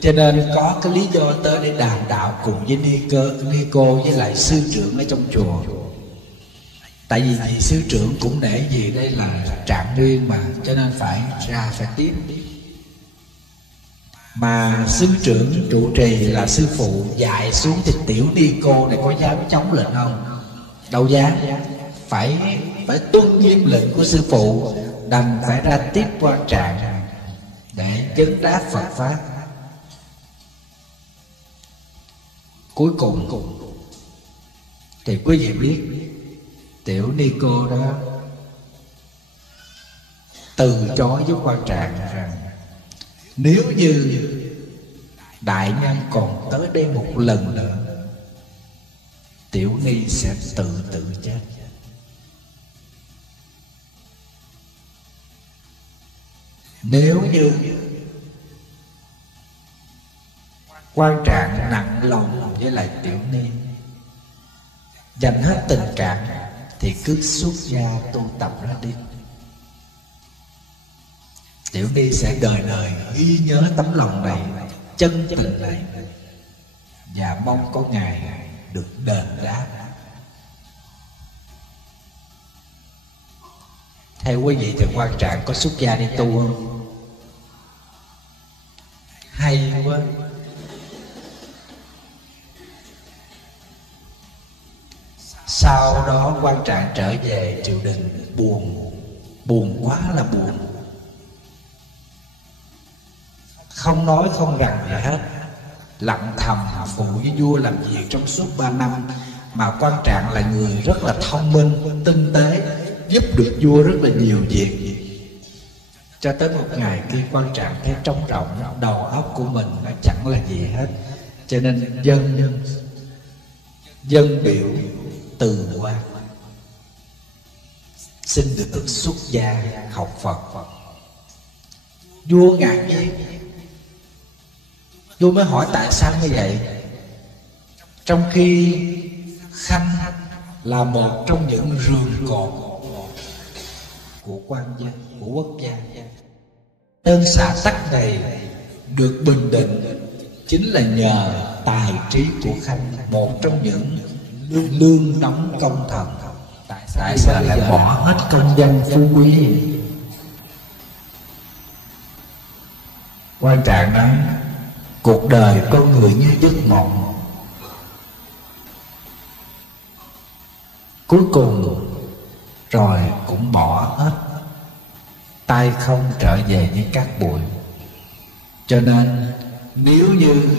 cho nên có cái lý do tới để đàm đạo cùng với ni cô với lại sư trưởng ở trong chùa. Tại vì vị sư trưởng cũng để gì đây là Trạng Nguyên mà, cho nên phải tiếp. Mà sư trưởng trụ trì là sư phụ dạy xuống thì tiểu ni cô này có dám chống lệnh không? Đâu dám. Phải tuân nghiêm lệnh của sư phụ, đành phải ra tiếp Quan Trạng để chứng đáp Phật pháp. Cuối cùng thì quý vị biết tiểu ni cô đó từ chối với Quan Trạng rằng nếu như đại nhân còn tới đây một lần nữa, tiểu ni sẽ tự chết. Nếu như Quan Trạng nặng lòng với lại tiểu ni, dành hết tình cảm, thì cứ xuất gia tu tập ra đi. Tiểu ni sẽ đời đời ghi nhớ tấm lòng này, chân tình này, và mong có ngày được đền đáp. Theo quý vị thì Quan Trạng có xuất gia đi tu không? Hay quá. Sau đó Quan Trạng trở về triều đình, buồn quá là buồn, không nói không rằng gì hết, lặng thầm phụ với vua làm việc trong suốt 3 năm. Mà Quan Trạng là người rất là thông minh, tinh tế, giúp được vua rất là nhiều việc. Cho tới một ngày kia Quan Trạng thấy trống rỗng, đầu óc của mình nó chẳng là gì hết, cho nên dân biểu từ quan, xin được xuất gia học Phật. Vua ngạc nhiên, vua mới hỏi tại sao như vậy, trong khi Khanh là một trong những rường cột của quan gia, của quốc gia. Đơn xã tắc này được bình định chính là nhờ tài trí của Khanh, một trong những lương đóng công thần. Tại sao lại bỏ hết công danh phú quý? Quan Trạng nói cuộc đời con người như giấc mộng, cuối cùng rồi cũng bỏ hết, tay không trở về với cát bụi. Cho nên nếu như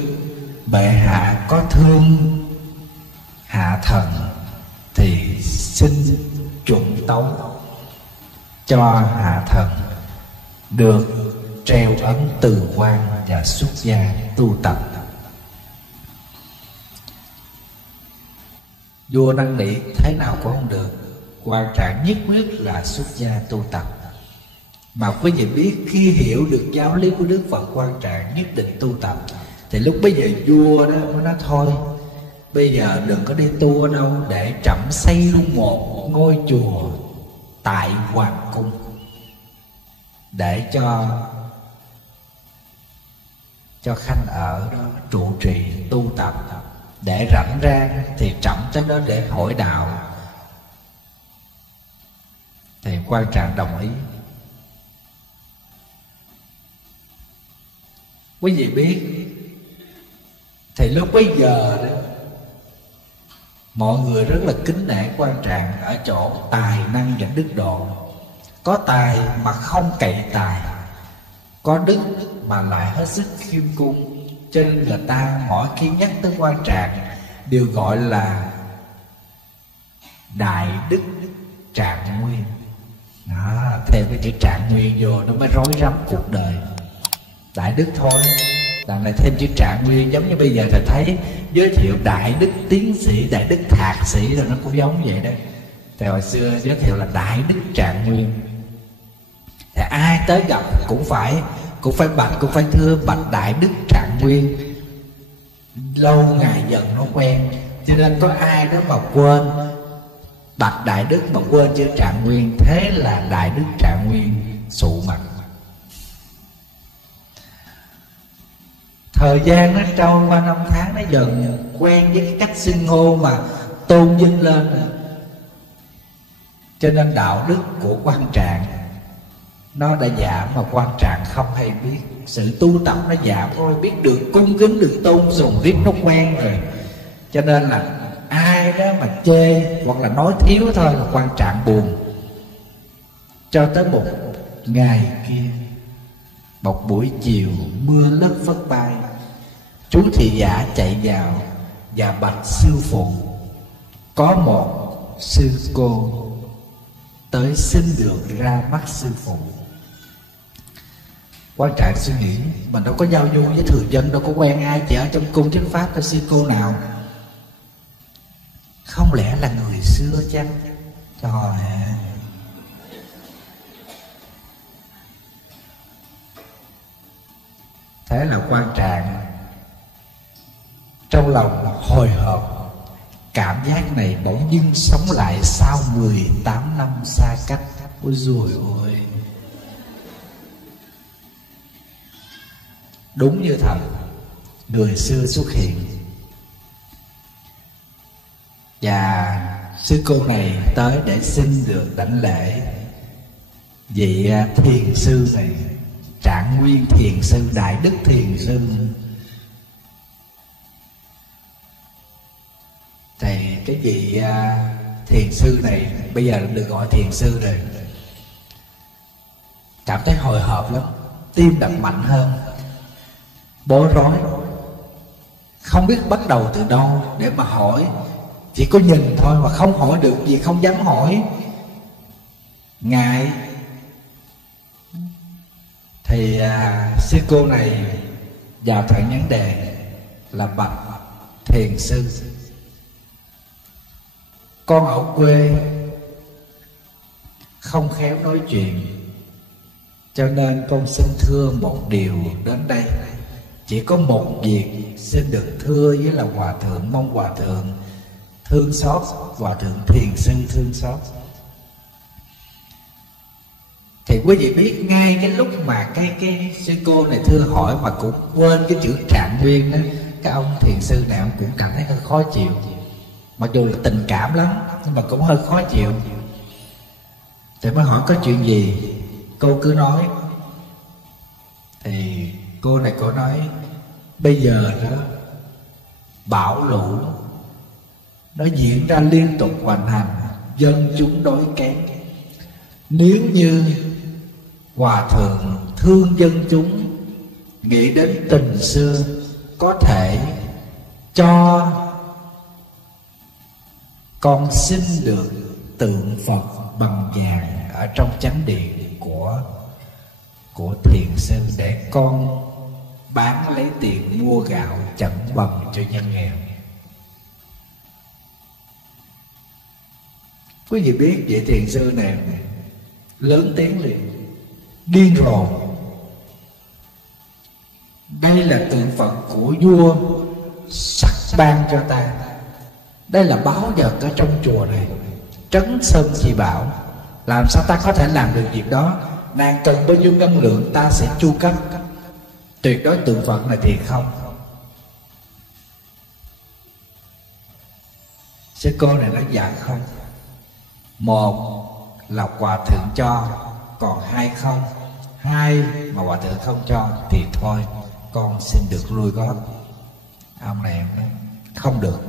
bệ hạ có thương hạ thần thì xin trụng tấu cho hạ thần được treo ấn từ quan và xuất gia tu tập. Vua năn nỉ thế nào cũng không được, Quan Trạng nhất quyết là xuất gia tu tập. Mà quý vị biết khi hiểu được giáo lý của Đức Phật, Quan Trạng nhất định tu tập. Thì lúc bây giờ vua đó mới nói thôi, bây giờ đừng có đi tu ở đâu, để trẫm xây luôn một ngôi chùa tại hoàng cung để cho Khanh ở đó trụ trì tu tập, để rảnh ra thì trẫm tới đó để hỏi đạo. Thì Quan Trạng đồng ý. Quý vị biết thì lúc bây giờ đó mọi người rất là kính nể Quan Trạng ở chỗ tài năng và đức độ. Có tài mà không cậy tài, có đức mà lại hết sức khiêm cung, cho nên người ta mỗi khi nhắc tới Quan Trạng đều gọi là Đại Đức Trạng Nguyên. Đó, thêm cái chữ Trạng Nguyên vô nó mới rối rắm cuộc đời. Đại đức thôi, đằng này thêm chữ Trạng Nguyên, giống như bây giờ thầy thấy giới thiệu đại đức tiến sĩ, đại đức thạc sĩ rồi nó cũng giống vậy đó. Thì hồi xưa giới thiệu là Đại Đức Trạng Nguyên, thì ai tới gặp cũng phải bạch, cũng phải thưa bạch Đại Đức Trạng Nguyên. lâu ngày dần nó quen. Cho nên có ai đó mà quên bạch Đại Đức mà quên chữ Trạng Nguyên, thế là Đại Đức Trạng Nguyên sụ mặt. Thời gian nó trôi qua, năm tháng nó dần quen với cái cách xưng hô mà tôn vinh lên. Cho nên đạo đức của Quan Trạng nó đã giảm, mà Quan Trạng không hay biết. Sự tu tập nó giảm thôi, biết được cung kính, được tôn sùng, biết nó quen rồi. Cho nên là ai đó mà chê hoặc là nói thiếu thôi là Quan Trạng buồn. Cho tới một ngày kia, một buổi chiều mưa lất phất bay, chú thị giả chạy vào và bạch sư phụ có một sư cô tới xin được ra mắt sư phụ. Quan Trạng suy nghĩ, mình đâu có giao du với thường dân, đâu có quen ai, chỉ ở trong cung chánh pháp thôi, sư cô nào không lẽ là người xưa chăng? Trời ơi! Thế là Quan Trạng trong lòng hồi hộp, cảm giác này bỗng dưng sống lại sau 18 năm xa cách. Ôi dồi ôi! Đúng như thật, người xưa xuất hiện. Và sư cô này tới để xin được đảnh lễ vị thiền sư này, Trạng Nguyên thiền sư, Đại Đức thiền sư. Thì cái vị thiền sư này bây giờ được gọi thiền sư rồi, cảm thấy hồi hộp lắm, tim đập mạnh hơn, bối rối, không biết bắt đầu từ đâu để mà hỏi. Chỉ có nhìn thôi mà không hỏi được gì, không dám hỏi, ngại. Thì sư cô này vào thẳng vấn đề là bạch thiền sư, con ở quê không khéo nói chuyện, cho nên con xin thưa một điều đến đây. Chỉ có một việc xin được thưa với là hòa thượng, mong hòa thượng thương xót, hòa thượng thiền sư thương xót. Thì quý vị biết ngay cái lúc mà cái sư cô này thưa hỏi mà cũng quên cái chữ Trạng Nguyên đó, cái ông thiền sư này ông cũng cảm thấy hơi khó chịu. Mặc dù là tình cảm lắm nhưng mà cũng hơi khó chịu. Thì mới hỏi có chuyện gì, cô cứ nói. Thì cô này cô nói bây giờ đó bão lũ nó diễn ra liên tục hoành hành, dân chúng đói kém. Nếu như hòa thượng thương dân chúng, nghĩ đến tình xưa, có thể cho con xin được tượng Phật bằng vàng ở trong chánh điện của thiền sư, để con bán lấy tiền mua gạo chẩn bần cho dân nghèo. Quý vị biết vậy thiền sư này lớn tiếng liền, điên rồ. Đây là tượng Phật của vua sắc ban cho ta, đây là báu vật ở trong chùa này, trấn sơn chỉ bảo, làm sao ta có thể làm được việc đó? Nàng cần bao nhiêu ngân lượng ta sẽ chu cấp, tuyệt đối tượng Phật này thì không. Sư cô này nói dạ không. Một là hòa thượng cho, còn hai không. Hai mà hòa thượng không cho thì thôi, con xin được lui gót. Ông này nói không được,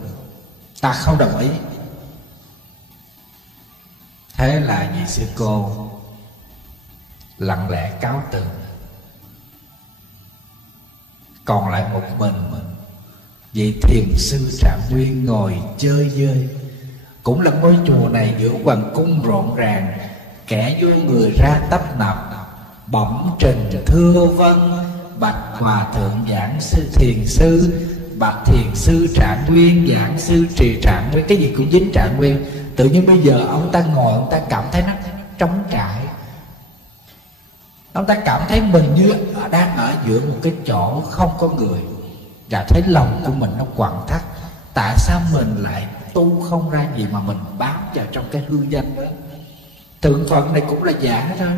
ta không đồng ý. Thế là vị sư cô lặng lẽ cáo từ. Còn lại một mình vị thiền sư Trạng Nguyên ngồi chơi vơi. Cũng là ngôi chùa này giữa hoàng cung rộn ràng, kẻ vô người ra tấp nập, bẩm trình thưa vâng, bạch hòa thượng giảng sư thiền sư, bạch thiền sư Trạng Nguyên, giảng sư trì Trạng Nguyên, cái gì cũng dính Trạng Nguyên. Tự nhiên bây giờ ông ta ngồi, ông ta cảm thấy nó trống trải, ông ta cảm thấy mình như đang ở giữa một cái chỗ không có người. và thấy lòng của mình nó quặn thắt. Tại sao mình lại tu không ra gì mà mình bám vào trong cái hư danh đó? Tượng Phật này cũng là giả thôi.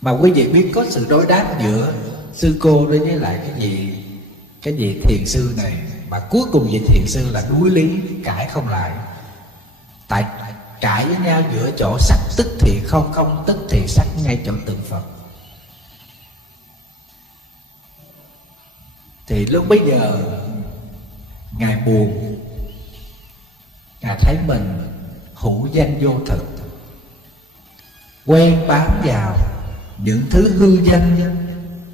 Mà quý vị biết có sự đối đáp giữa sư cô đối với lại cái vị thiền sư này, mà cuối cùng vị thiền sư là đuối lý, cãi không lại. Tại cãi với nhau giữa chỗ sắc tức thì không, không tức thì sắc, ngay chỗ tượng Phật. Thì lúc bấy giờ Ngài buồn, Ngài thấy mình hữu danh vô thực, quen bám vào những thứ hư danh,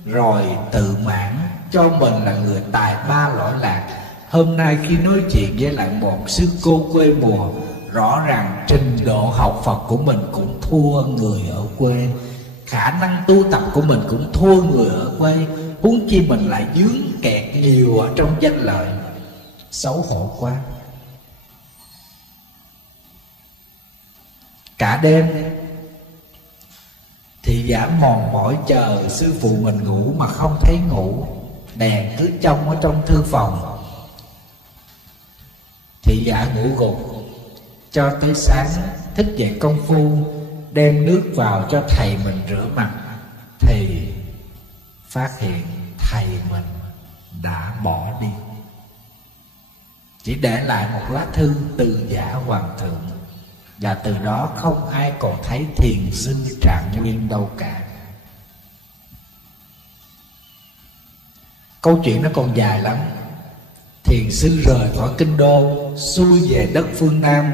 rồi tự mãn cho mình là người tài ba lỗi lạc. Hôm nay khi nói chuyện với lại một sư cô quê mùa, rõ ràng trình độ học Phật của mình cũng thua người ở quê, khả năng tu tập của mình cũng thua người ở quê, huống chi mình lại dướng kẹt nhiều ở trong danh lợi. Xấu hổ quá. Cả đêm thì giả mòn mỏi chờ sư phụ mình ngủ mà không thấy ngủ, đèn cứ trông ở trong thư phòng. Thị giả ngủ gục cho tới sáng, thức dậy công phu đem nước vào cho thầy mình rửa mặt, thì phát hiện thầy mình đã bỏ đi, chỉ để lại một lá thư từ giả hoàng thượng. Và từ đó không ai còn thấy thiền sư Trạng Nguyên đâu cả. Câu chuyện nó còn dài lắm. Thiền sư rời khỏi kinh đô, xuôi về đất phương Nam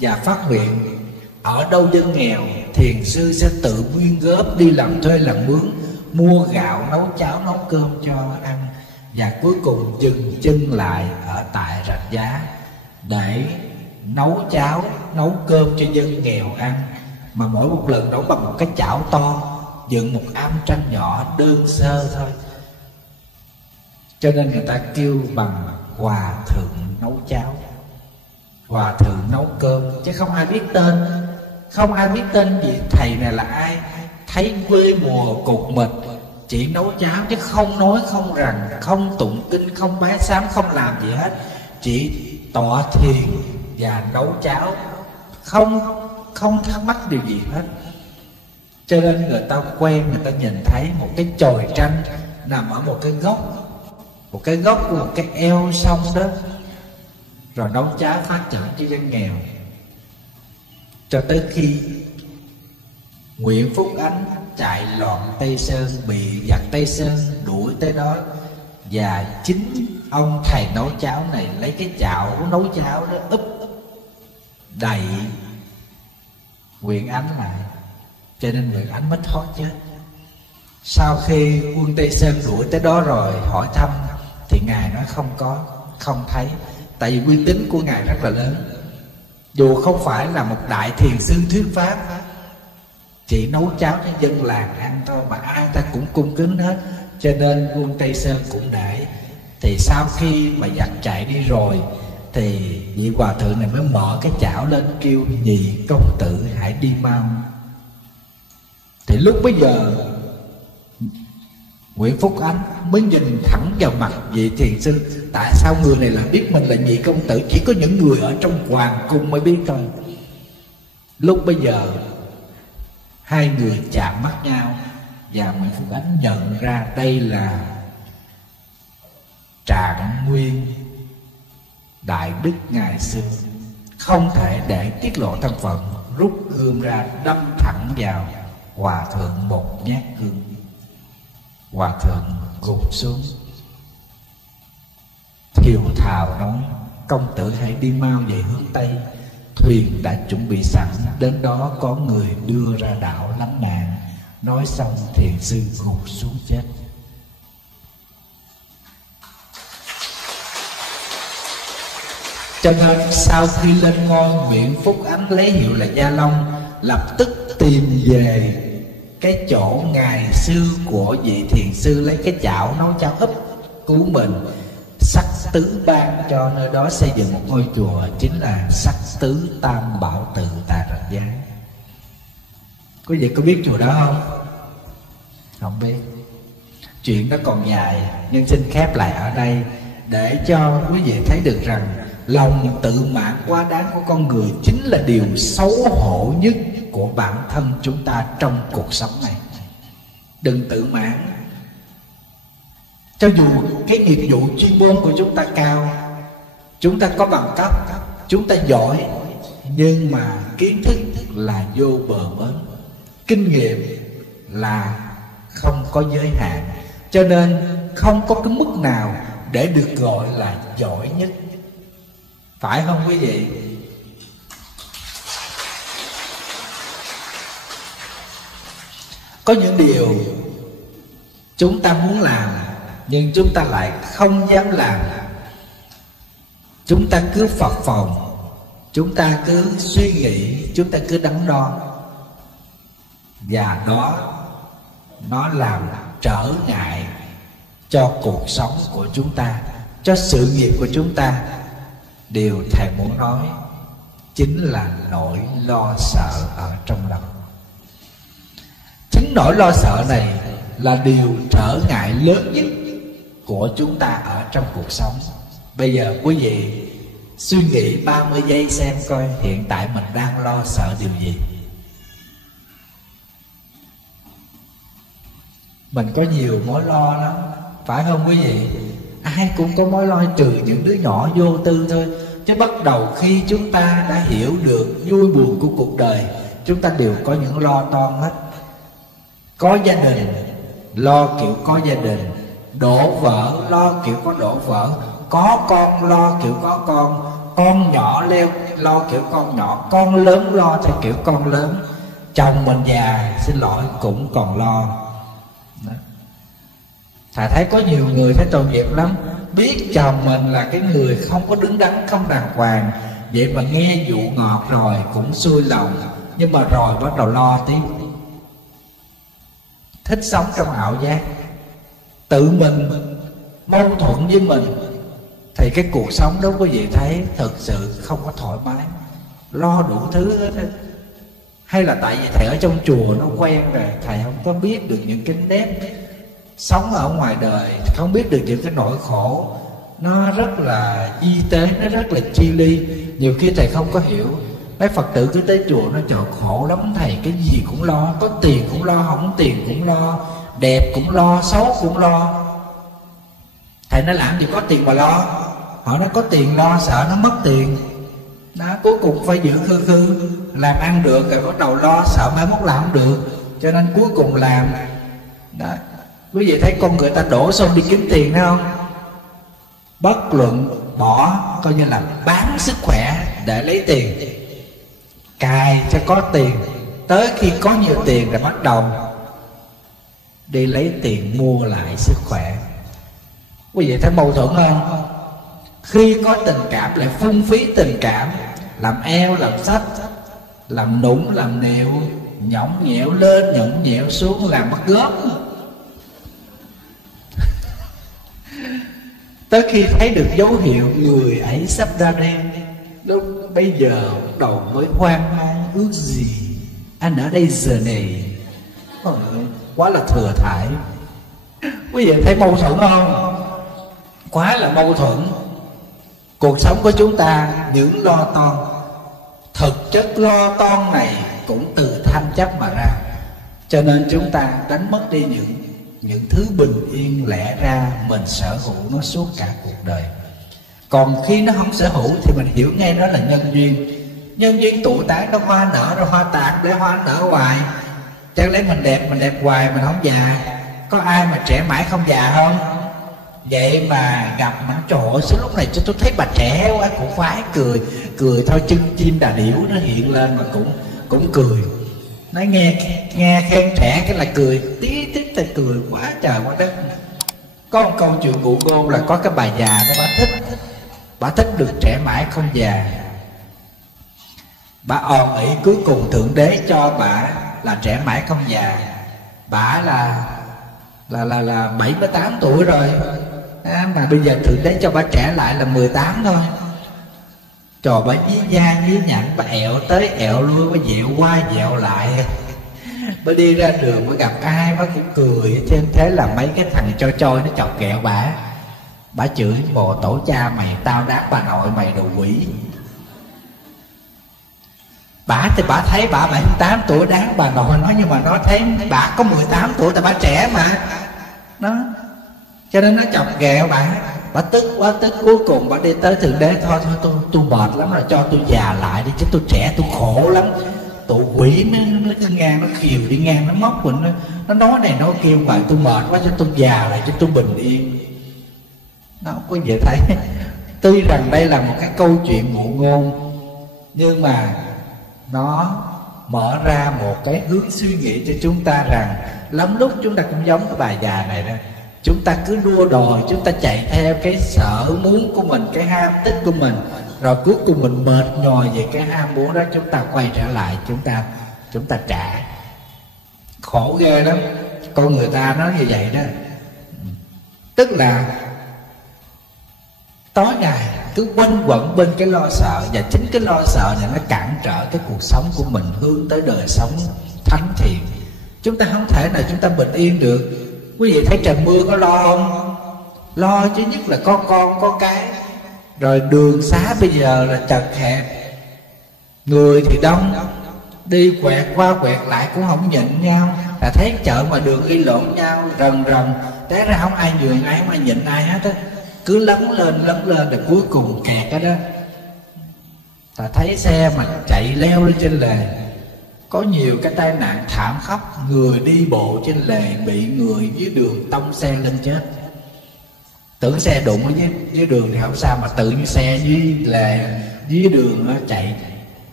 và phát nguyện ở đâu dân nghèo, thiền sư sẽ tự quyên góp đi làm thuê làm mướn, mua gạo nấu cháo nấu cơm cho ăn. Và cuối cùng dừng chân lại ở tại Rạch Giá để nấu cháo nấu cơm cho dân nghèo ăn, mà mỗi một lần nấu bằng một cái chảo to, dựng một am tranh nhỏ đơn sơ thôi, cho nên người ta kêu bằng hòa thượng nấu cháo, hòa thượng nấu cơm, chứ không ai biết tên. Không ai biết tên vị thầy này là ai. Thấy quê mùa cục mịch, chỉ nấu cháo chứ không nói không rằng, không tụng kinh, không bái sám, không làm gì hết, chỉ tọa thiền và nấu cháo, không thắc mắc điều gì hết. Cho nên người ta quen, người ta nhìn thấy một cái chòi tranh nằm ở một cái góc của một cái eo sông đó, rồi nấu cháo phát triển cho dân nghèo. Cho tới khi Nguyễn Phúc Ánh chạy loạn Tây Sơn, bị giặc Tây Sơn đuổi tới đó, và chính ông thầy nấu cháo này lấy cái chảo nấu cháo đó úp đẩy Nguyễn Ánh lại, cho nên Nguyễn Ánh mới thoát chết. Sau khi quân Tây Sơn đuổi tới đó rồi hỏi thăm thì ngài nói không thấy, tại vì uy tín của ngài rất là lớn. Dù không phải là một đại thiền sư thuyết pháp, chỉ nấu cháo cho dân làng ăn thôi mà ai ta cũng cung kính hết, cho nên quân Tây Sơn cũng để. Thì sau khi mà giặc chạy đi rồi thì vị hòa thượng này mới mở cái chảo lên kêu nhị công tử hãy đi mau. Thì lúc bấy giờ Nguyễn Phúc Ánh mới nhìn thẳng vào mặt vị thiền sư. Tại sao người này lại biết mình là nhị công tử? Chỉ có những người ở trong hoàng cung mới biết thôi. Lúc bấy giờ hai người chạm mắt nhau, và Nguyễn Phúc Ánh nhận ra đây là Trạng Nguyên đại đức ngày xưa, không thể để tiết lộ thân phận, rút gươm ra đâm thẳng vào hòa thượng một nhát gươm. Hòa thượng gục xuống, thiều thào nói: công tử hãy đi mau về hướng Tây, thuyền đã chuẩn bị sẵn, đến đó có người đưa ra đảo lánh nạn. Nói xong thiền sư gục xuống chết. Cho nên sau khi lên ngôi, Nguyễn Phúc Ánh lấy hiệu là Gia Long, lập tức tìm về cái chỗ ngày xưa của vị thiền sư, lấy cái chảo nấu cháo úp cứu mình. Sắc Tứ ban cho nơi đó xây dựng một ngôi chùa, chính là Sắc Tứ Tam Bảo Tự tại Rạch Giá. Quý vị có biết chùa đó không? Không biết. Chuyện nó còn dài, nhưng xin khép lại ở đây để cho quý vị thấy được rằng lòng tự mãn quá đáng của con người chính là điều xấu hổ nhất của bản thân chúng ta trong cuộc sống này. Đừng tự mãn. Cho dù cái nghiệp vụ chuyên môn của chúng ta cao, chúng ta có bằng cấp, chúng ta giỏi, nhưng mà kiến thức là vô bờ bến, kinh nghiệm là không có giới hạn. Cho nên không có cái mức nào để được gọi là giỏi nhất. Phải không quý vị? Có những điều chúng ta muốn làm nhưng chúng ta lại không dám làm. Chúng ta cứ phập phồng, chúng ta cứ suy nghĩ, chúng ta cứ đắn đo, và đó nó làm trở ngại cho cuộc sống của chúng ta, cho sự nghiệp của chúng ta. Điều thầy muốn nói chính là nỗi lo sợ ở trong lòng. Chính nỗi lo sợ này là điều trở ngại lớn nhất của chúng ta ở trong cuộc sống. Bây giờ quý vị suy nghĩ 30 giây xem coi hiện tại mình đang lo sợ điều gì. Mình có nhiều mối lo lắm, phải không quý vị? Ai cũng có mối lo, trừ những đứa nhỏ vô tư thôi. Chứ bắt đầu khi chúng ta đã hiểu được vui buồn của cuộc đời, chúng ta đều có những lo toan hết. Có gia đình, lo kiểu có gia đình. Đổ vỡ, lo kiểu có đổ vỡ. Có con, lo kiểu có con. Con nhỏ leo, lo kiểu con nhỏ. Con lớn lo theo kiểu con lớn. Chồng mình già, xin lỗi, cũng còn lo. Thầy thấy có nhiều người thấy tội nghiệp lắm. Biết chồng mình là cái người không có đứng đắn, không đàng hoàng, vậy mà nghe dụ ngọt rồi cũng xuôi lòng, nhưng mà rồi bắt đầu lo tiếp. Thích sống trong ảo giác, tự mình mâu thuẫn với mình, thì cái cuộc sống đó quý vị thấy thực sự không có thoải mái, lo đủ thứ hết. Hay là tại vì thầy ở trong chùa nó quen rồi, thầy không có biết được những cái nét sống ở ngoài đời, không biết được những cái nỗi khổ nó rất là di tế, nó rất là chi ly. Nhiều khi thầy không có hiểu. Mấy Phật tử cứ tới chùa nó trời khổ lắm thầy, cái gì cũng lo, có tiền cũng lo, không tiền cũng lo, đẹp cũng lo, xấu cũng lo. Thầy nói làm gì có tiền mà lo. Họ nói có tiền lo sợ nó mất tiền đó, cuối cùng phải giữ khư khư làm ăn được rồi bắt đầu lo sợ mai mốt làm không được, cho nên cuối cùng làm đó. Quý vị thấy con người ta đổ xô đi kiếm tiền thấy không? Bất luận bỏ coi như là bán sức khỏe để lấy tiền, cài cho có tiền, tới khi có nhiều tiền rồi bắt đầu đi lấy tiền mua lại sức khỏe. Quý vị thấy mâu thuẫn không? Khi có tình cảm lại phung phí tình cảm, làm eo làm sách, làm nũng làm nịu, nhõng nhẽo lên nhõng nhẽo xuống, làm bắt góp. Tới khi thấy được dấu hiệu người ấy sắp ra đi, lúc bây giờ bắt đầu mới hoang mang, ước gì anh ở đây giờ này. Quá là thừa thải. Quý vị thấy mâu thuẫn không? Quá là mâu thuẫn. Cuộc sống của chúng ta những lo toan, thực chất lo toan này cũng từ tham chấp mà ra. Cho nên chúng ta đánh mất đi những thứ bình yên lẽ ra mình sở hữu nó suốt cả cuộc đời. Còn khi nó không sở hữu thì mình hiểu ngay đó là nhân duyên. Nhân duyên tụ tán, nó hoa nở rồi hoa tàn, để hoa nở hoài. Chẳng lẽ mình đẹp hoài mình không già? Có ai mà trẻ mãi không già không? Vậy mà gặp mà trời ơi, số lúc này cho tôi thấy bà trẻ quá, cũng khoái cười thôi, chân chim đà điểu nó hiện lên mà cũng cười. Nói nghe khen trẻ cái là cười tí tí, ta cười quá trời quá đất. Có một câu chuyện cụ ngôn là có cái bà già đó, bà thích được trẻ mãi không già. Bà òn ỉ cuối cùng thượng đế cho bà là trẻ mãi không già. Bà là 78 tuổi rồi mà bây giờ thượng đế cho bà trẻ lại là 18 thôi. Trời, bà dí da dí nhảnh, bà ẹo tới ẹo lui, bà dẹo qua dẹo lại. Mới đi ra đường mới gặp ai bác cũng cười hết trơn. Thế là mấy cái thằng choi choi nó chọc ghẹo bà chửi bồ tổ cha mày, tao đáng bà nội mày đồ quỷ. Bà thì bà thấy bà 78 tuổi đáng bà nội nó, nhưng mà nó thấy bà có 18 tuổi tại bà trẻ mà nó, cho nên nó chọc ghẹo bà tức quá tức. Cuối cùng bà đi tới Thượng Đế, thôi tôi mệt lắm rồi, cho tôi già lại đi chứ tôi trẻ tôi khổ lắm. Tụ quỷ nó đi ngang, nó khiều đi ngang, nó móc mình, nó nói này nói kia. Vậy tôi mệt quá, cho tôi già lại cho tôi bình yên. Nó không có vậy thấy. Tuy rằng đây là một cái câu chuyện ngụ ngôn, nhưng mà nó mở ra một cái hướng suy nghĩ cho chúng ta rằng lắm lúc chúng ta cũng giống cái bà già này đó. Chúng ta cứ đua đòi, chúng ta chạy theo cái sở muốn của mình, cái ham thích của mình, rồi cuối cùng mình mệt nhòi về cái ham muốn đó, chúng ta quay trở lại, chúng ta trả. Khổ ghê lắm. Con người ta nói như vậy đó. Tức là tối ngày cứ quanh quẩn bên cái lo sợ, và chính cái lo sợ này nó cản trở cái cuộc sống của mình hướng tới đời sống thánh thiện. Chúng ta không thể nào chúng ta bình yên được. Quý vị thấy trời mưa có lo không? Lo chứ, nhất là có con có cái. Rồi đường xá bây giờ là chật hẹp, người thì đông, đi quẹt qua quẹt lại cũng không nhịn nhau. Là thấy chợ ngoài đường ghi lộn nhau rần rần, té ra không ai nhường ai, không ai nhịn ai hết á. Cứ lấn lên rồi cuối cùng kẹt cái đó. Ta thấy xe mà chạy leo lên trên lề, có nhiều cái tai nạn thảm khốc. Người đi bộ trên lề bị người dưới đường tông xe lên chết. Tưởng xe đụng ở dưới đường thì không sao, mà tự như xe dưới lề dưới đường nó chạy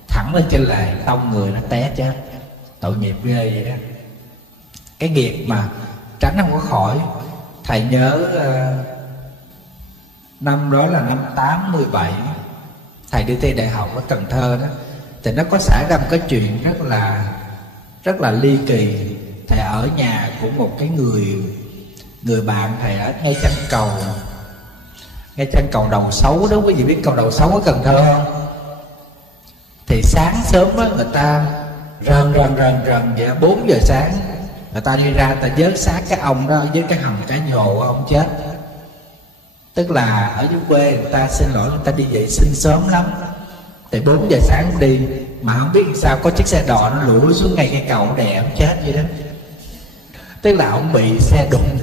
thẳng lên trên lề, tông người nó té chết. Tội nghiệp ghê vậy đó. Cái nghiệp mà tránh không có khỏi. Thầy nhớ năm đó là năm 87, thầy đi thi đại học ở Cần Thơ đó, thì nó có xảy ra một cái chuyện rất là ly kỳ. Thầy ở nhà của một cái người bạn thầy ở ngay chân cầu Đầu Xấu đó. Quý vị biết cầu Đầu Xấu ở Cần Thơ không? Thì sáng sớm đó, người ta rần vậy 4 giờ sáng người ta đi ra, người ta vớt xác cái ông đó với cái hầm cá nhồ ông chết. Tức là ở dưới quê người ta, xin lỗi, người ta đi vệ sinh sớm lắm, thì 4 giờ sáng đi, mà không biết sao có chiếc xe đò nó lủi xuống ngay cái cầu đè ông chết vậy đó. Tức là ông bị xe đụng,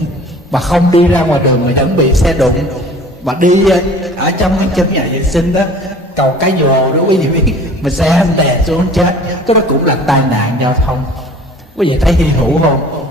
mà không đi ra ngoài đường mà vẫn bị xe đụng, mà đi ở trong cái chân nhà vệ sinh đó, cầu cái nhồ đó quý vị biết, mà xe đè xuống chết. Cái đó cũng là tai nạn giao thông. Quý vị thấy hy hữu không?